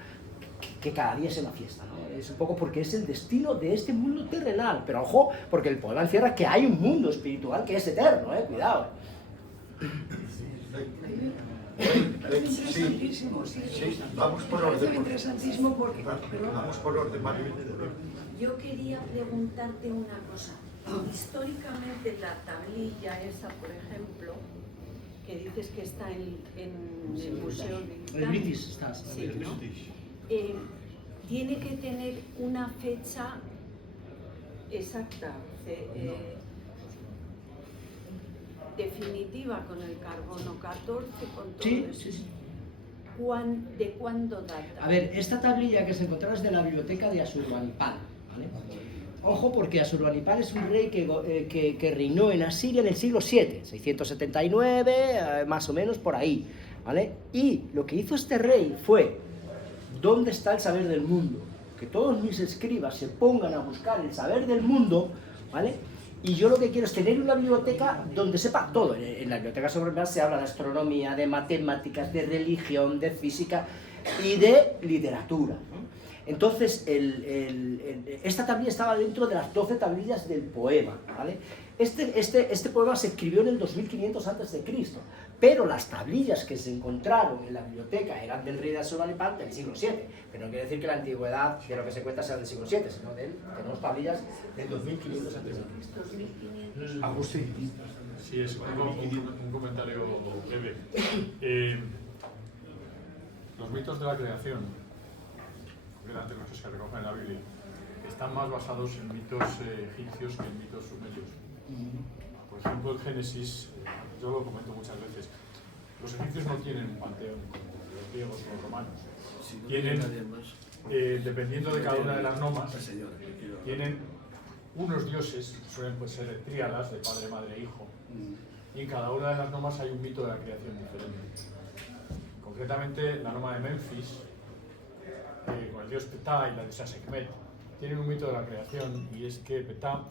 que cada día sea una fiesta, ¿no? Es un poco porque es el destino de este mundo terrenal, pero ojo, porque el poema encierra que hay un mundo espiritual que es eterno, cuidado. Sí, vamos por orden. Interesantísimo porque... Vamos por orden, Mario. Yo quería preguntarte una cosa. Históricamente la tablilla esa, por ejemplo, que dices que está en el Museo de El British está. Sí, ¿no? Tiene que tener una fecha exacta, definitiva, con el carbono 14, con todo Sí, eso. sí. ¿De cuándo data? A ver, esta tablilla que se encontraba es de la biblioteca de Asurbanipal, ¿vale? Ojo, porque Asurbanipal es un rey que reinó en Asiria en el siglo VII, 679, más o menos por ahí, ¿vale? Y lo que hizo este rey fue, ¿dónde está el saber del mundo? Que todos mis escribas se pongan a buscar el saber del mundo, ¿vale? Y yo lo que quiero es tener una biblioteca donde sepa todo. En la biblioteca Asurbanipal se habla de astronomía, de matemáticas, de religión, de física y de literatura, ¿no? Entonces, esta tablilla estaba dentro de las 12 tablillas del poema, ¿vale? Este poema se escribió en el 2500 a.C., pero las tablillas que se encontraron en la biblioteca eran del rey de Asurbanipal del siglo VII, pero no quiere decir que la antigüedad de lo que se cuenta sea del siglo VII, sino tenemos tablillas del 2500 a.C. 2500. Agustín. Sí, es un comentario breve. Los mitos de la creación, concretamente los que se recogen en la Biblia, están más basados en mitos egipcios que en mitos sumerios. Por ejemplo, el Génesis, yo lo comento muchas veces, los egipcios no tienen un panteón como los griegos o los romanos. Tienen, dependiendo de cada una de las nomas, tienen unos dioses, suelen ser tríadas de padre, madre e hijo, y en cada una de las nomas hay un mito de la creación diferente. Concretamente, la noma de Memphis, con el dios Ptah y la diosa Sekhmet, tienen un mito de la creación, y es que Ptah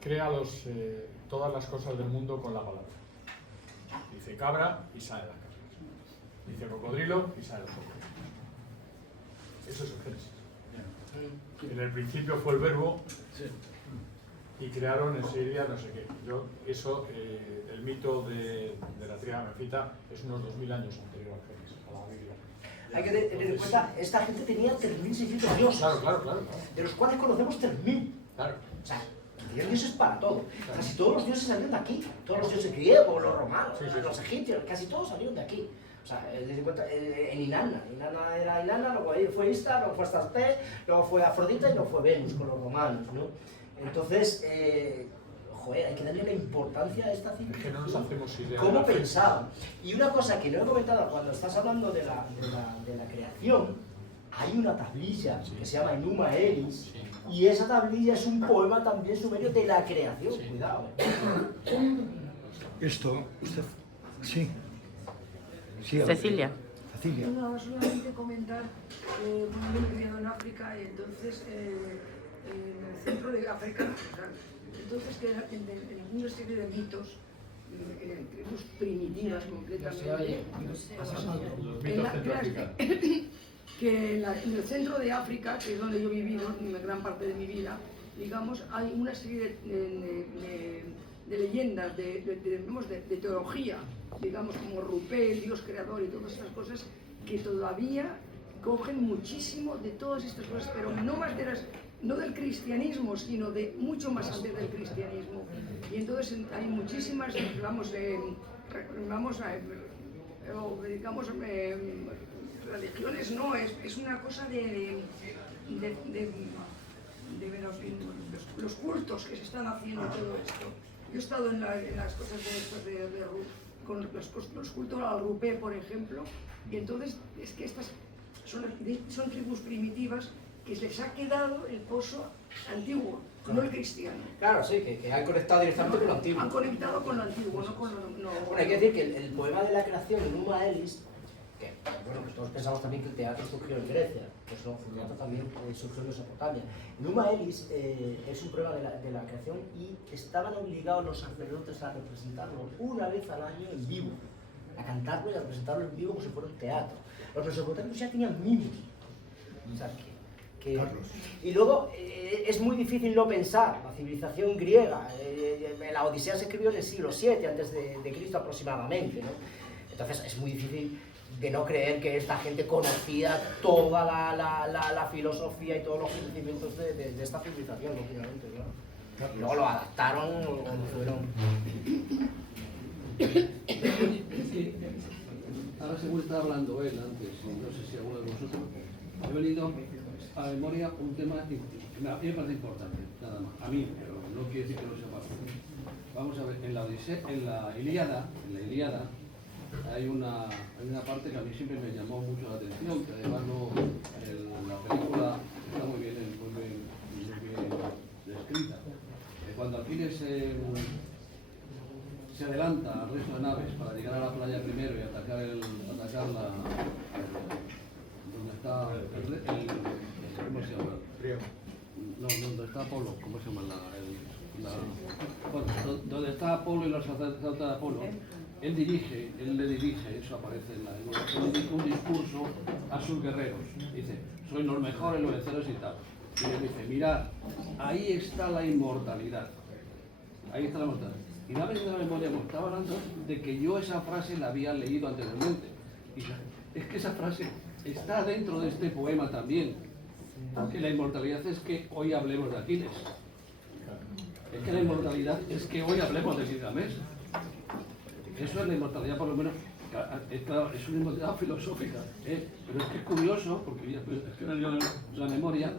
crea todas las cosas del mundo con la palabra. Dice cabra y sale la cabra. Dice cocodrilo y sale el cocodrilo. Eso es el Génesis. En el principio fue el verbo y crearon en Siria no sé qué. El mito de la tríada memfita es unos 2000 años anterior al Génesis, a la Biblia. Hay que tener en cuenta, esta gente tenía 3.600 dioses, Claro. de los cuales conocemos 3.000. Claro. O sea, tenían dioses para todo. Casi todos los dioses salieron de aquí. Todos los dioses griegos, los romanos, los egipcios, casi todos salieron de aquí. O sea, en Inanna era Inanna, luego ahí fue Ista, luego fue Astarte, luego fue Afrodita y luego fue Venus con los romanos, ¿no? Entonces, joder, hay que darle una importancia a esta civilización. Es que no nos hacemos idea. ¿Cómo pensaban? Y una cosa que no he comentado cuando estás hablando de la creación, hay una tablilla que se llama Enuma Elis, y esa tablilla es un poema también sumerio de la creación, cuidado. Esto, usted, sí. Sí, Cecilia. Cecilia. No, solamente comentar que me he criado en África y entonces en el centro de África, o sea, entonces que en una serie de mitos, tribus primitivas concretamente, que en el centro de África, que es donde yo he vivido en gran parte de mi vida, digamos, hay una serie de leyendas, de teología, digamos, como Rupé, el Dios creador y todas estas cosas, que todavía cogen muchísimo de todas estas cosas, pero no del cristianismo, sino de mucho más antes del cristianismo. Y entonces hay muchísimas, religiones, no, es una cosa de los cultos que se están haciendo todo esto. Yo he estado en las cosas con los cultos al Rupé, por ejemplo, y entonces es que estas son tribus primitivas que les ha quedado el pozo antiguo, no el cristiano. Claro, sí, que han conectado directamente con lo antiguo. Han conectado con lo antiguo, no con lo... Bueno, hay que decir que el poema de la creación, Enuma Elis, que bueno, pues todos pensamos también que el teatro surgió en Grecia, pues no, el teatro también surgió en Mesopotamia. Enuma Elis es un poema de la creación y estaban obligados los sacerdotes a representarlo una vez al año en vivo, a cantarlo y a representarlo en vivo como si fuera un teatro. Los mesopotamios ya tenían mimos. O sea, y luego es muy difícil no pensar, la civilización griega, la Odisea se escribió en el siglo VII a.C. aproximadamente, ¿no? Entonces es muy difícil de no creer que esta gente conocía toda la filosofía y todos los conocimientos de esta civilización, lógicamente, ¿no? Y luego lo adaptaron o lo fueron... Ahora según estaba hablando él antes, no sé si alguno de vosotros, he venido a memoria un tema que a mí me parece importante, nada más, a mí, pero no quiere decir que no sea para vosotros. Vamos a ver, en la Ilíada hay una parte que a mí siempre me llamó mucho la atención, que además la película está muy bien descrita. Cuando Aquiles se adelanta al resto de naves para llegar a la playa primero y atacar donde está ¿cómo se llama? No, donde está Apolo, ¿cómo se llama? Bueno, donde está Apolo y los sacerdotes de Apolo, él le dirige, eso aparece un discurso a sus guerreros. Dice, sois los mejores, los venceros y tal. Y le dice, mirad, ahí está la inmortalidad. Ahí está la inmortalidad. Y me ha venido a la memoria, como estaba hablando, de que yo esa frase la había leído anteriormente. Y es que esa frase está dentro de este poema también. Porque la inmortalidad es que hoy hablemos de Aquiles. Es que la inmortalidad es que hoy hablemos de Gilgamesh. Eso es la inmortalidad, por lo menos, es una inmortalidad filosófica. Pero es que es curioso, porque es que me dio la memoria,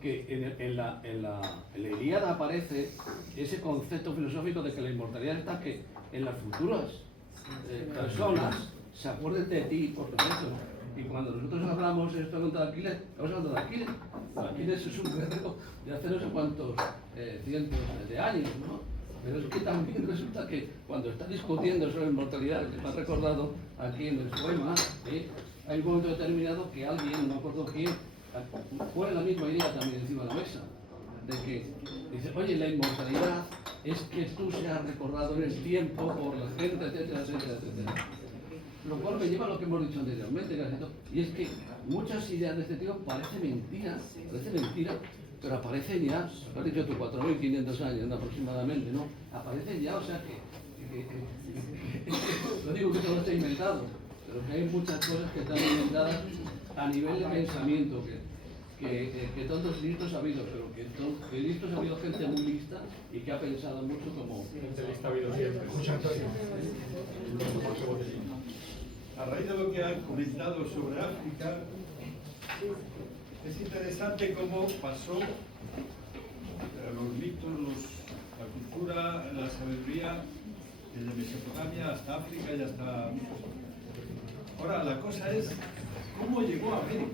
que en la Ilíada aparece ese concepto filosófico de que la inmortalidad está que en las futuras personas se acuerden de ti por defecto. Y cuando nosotros hablamos esto contra Aquiles, estamos hablando de Aquiles. Aquiles es un guerrero de hace no sé cuántos cientos de años, ¿no? Pero es que también resulta que cuando está discutiendo sobre la inmortalidad, que me ha recordado aquí en el poema, hay un momento determinado que alguien, no me acuerdo quién, pone la misma idea también encima de la mesa, de que dice, oye, la inmortalidad es que tú seas recordado en el tiempo por la gente, etcétera, etcétera, etcétera. Lo cual me lleva a lo que hemos dicho anteriormente, y es que muchas ideas de este tipo parecen mentiras, pero aparecen ya, lo has dicho tú, 4.500 años aproximadamente, ¿no? Aparecen ya, o sea que no digo que todo esté inventado, pero que hay muchas cosas que están inventadas a nivel de pensamiento, que tantos listos ha habido, pero que listos ha habido gente muy lista y que ha pensado mucho como... Gente lista ha habido siempre. a raíz de lo que han comentado sobre África, es interesante cómo pasó los mitos, la cultura, la sabiduría, desde Mesopotamia hasta África y hasta... Ahora, la cosa es, ¿cómo llegó a América?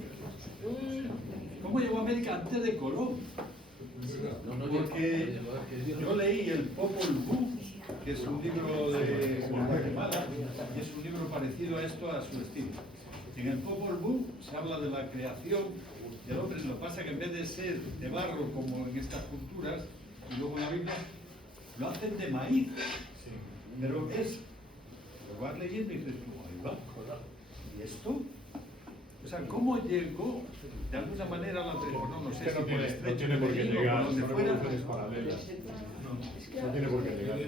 ¿Cómo llegó a América antes de Colón? Porque yo leí el Popol Vuh, que es un libro de Guatemala, y es un libro parecido a esto, a su estilo. En el Popol Vuh se habla de la creación del hombre, lo que pasa que en vez de ser de barro como en estas culturas, y luego en la Biblia, lo hacen de maíz. Pero es, lo vas leyendo y dices, ahí va, ¿y esto? O sea, ¿cómo llegó de alguna manera la televisión? No sé si por estrecho, no tiene por qué llegar, donde fuera. No tiene por qué llegar.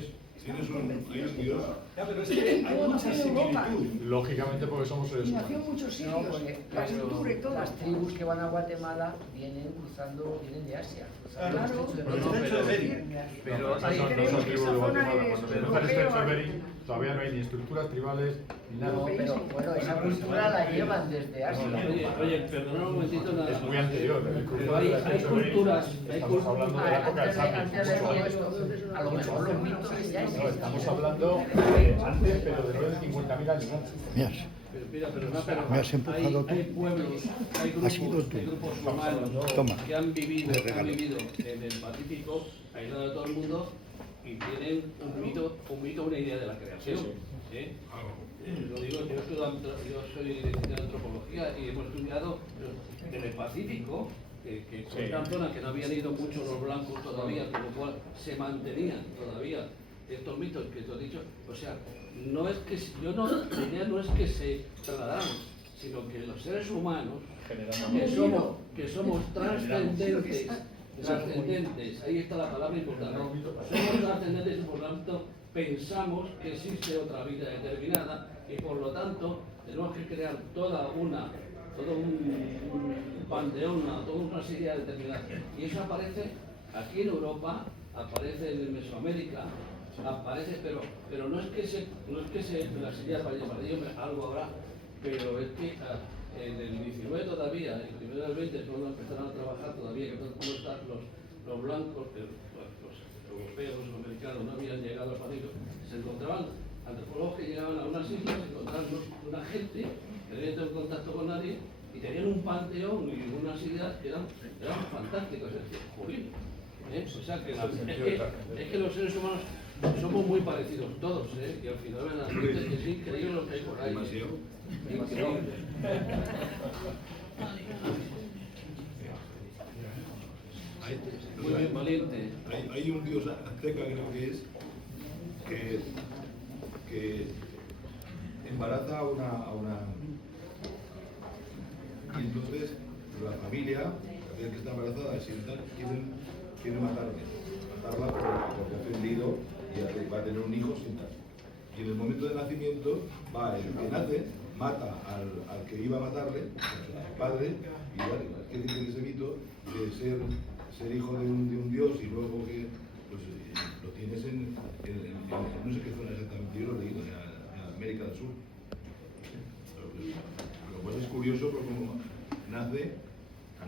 Tienes un Dios. Ya, pero es que hay mucha similitud. Llógicamente porque somos seres Nació en humanos. muchos sitios, No, porque la cultura y todo. las tribus que van a Guatemala vienen de Asia. Claro, El pero estrecho de estrecho de Bering. Bering. Pero Ahí no son creemos que tribus esa de zona Guatemala. es Cuando se europeo, empieza el estrecho de ¿no? Bering, todavía no hay ni estructuras tribales ni nada. No, pero bueno, esa cultura la llevan desde Asia. Oye, perdona un momentito nada. Es muy anterior. El Pero hay culturas, Estamos hablando de la época de Antes de todo Sami. esto, a lo mejor los mitos ya No, existen. estamos hablando de antes, pero de 50.000 años antes. Me has empujado tú. Hay pueblos, hay grupos, sido tú. hay grupos humanos Toma. que han vivido en el Pacífico, aislado de todo el mundo, y tienen un mito, una idea de la creación. ¿Eh? Lo digo, yo soy licenciado en antropología y hemos estudiado en el Pacífico, que eran zonas que no habían ido mucho los blancos todavía, con lo cual se mantenían todavía estos mitos que te he dicho. O sea, no es que la idea no es que se trasladaran, sino que los seres humanos que somos trascendentes, ahí está la palabra importante, somos trascendentes y por lo tanto pensamos que existe otra vida determinada y por lo tanto tenemos que crear todo un panteón, toda una serie determinada. Y eso aparece aquí en Europa, aparece en Mesoamérica, aparece, pero no es que se la sería para ello algo habrá, pero es que en el 19 todavía, en el primero del 20 es cuando empezaron a trabajar todavía, que cuando están los blancos, los europeos, los americanos no habían llegado al Pacífico, se encontraban antropólogos que llegaban a unas islas, se encontraban una gente que no había tenido contacto con nadie y tenían un panteón y unas ideas que eran fantásticas, es decir, jolín. O sea, es que los seres humanos somos muy parecidos todos, y al final me dan cuenta que es increíble lo que hay por ahí. Increíble. Muy bien, valiente. Hay un dios azteca, creo que es, que embaraza a una... Y entonces la familia que está embarazada, quiere matarla porque ha ofendido y va a tener un hijo sin tal. Y en el momento de nacimiento va el que nace, mata al que iba a matarle, al padre, y vale, ¿qué dice ese mito de ser hijo de un dios y luego que pues, lo tienes en no sé qué zona exactamente, yo lo he leído en América del Sur. Lo cual es curioso porque como al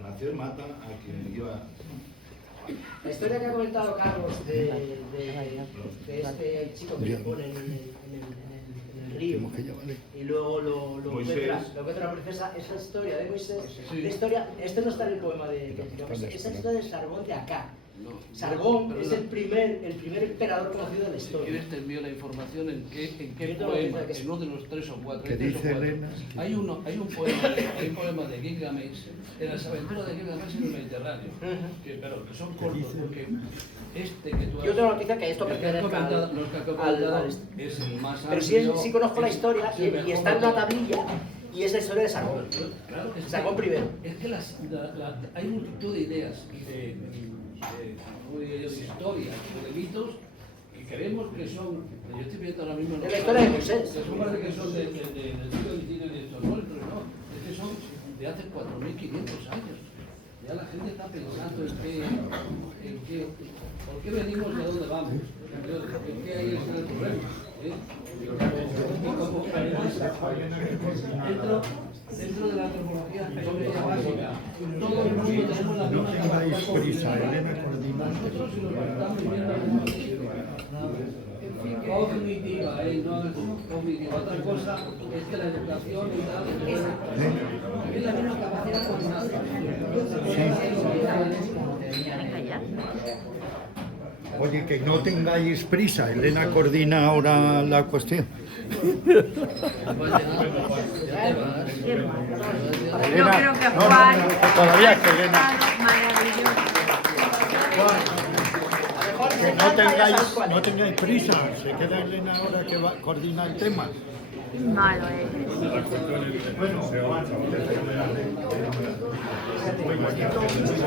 nacer mata a quien lleva. La historia que ha comentado Carlos de este chico que se pone en el río y luego lo encuentra la princesa, esa historia de Moisés, la historia, esto no está en el poema de esa historia de Sargón de acá. Sargón es el primer emperador conocido de la Si historia. quieres te envío la información en qué Yo poema, tengo que- en uno de los 3 o 4. ¿Qué dice Elena? Hay un poema de Gilgamesh, de las aventuras de Gilgamesh en el Mediterráneo, pero que son cortos, porque que tú has... Yo tengo noticia que esto el que has pertenece comentado, al- los que has al- comentado al- es el más Pero amplio, sí conozco la historia es el y mejor está en de una todos. tablilla y es la historia de Sargón. Claro, es que- Sargón primero. Es que hay multitud de ideas y de historias, de mitos, que creemos que son, yo estoy viendo ahora mismo... Es la historia de Moisés. Se supone que son del siglo XIX y de estos nuestros, no, es que son de hace 4.500 años. Ya la gente está pensando en qué, por qué venimos y a dónde vamos. En qué ahí está el problema. Y como además Dentro de la antropología geológica básica, todo el mundo tenemos la misma capacidad. Nosotros si nos estamos viviendo cognitiva, no es cognitiva. Otra cosa es que la educación y tal es la misma capacidad cognitiva. Oye, que no tengáis prisa, Elena coordina ahora la cuestión. Yo creo que Juan... todavía que Elena... Maravilloso. Que no tengáis prisa, se queda Elena ahora que va a coordinar el tema. Malo es. Bueno, Juan, muy bonito, muy bonito.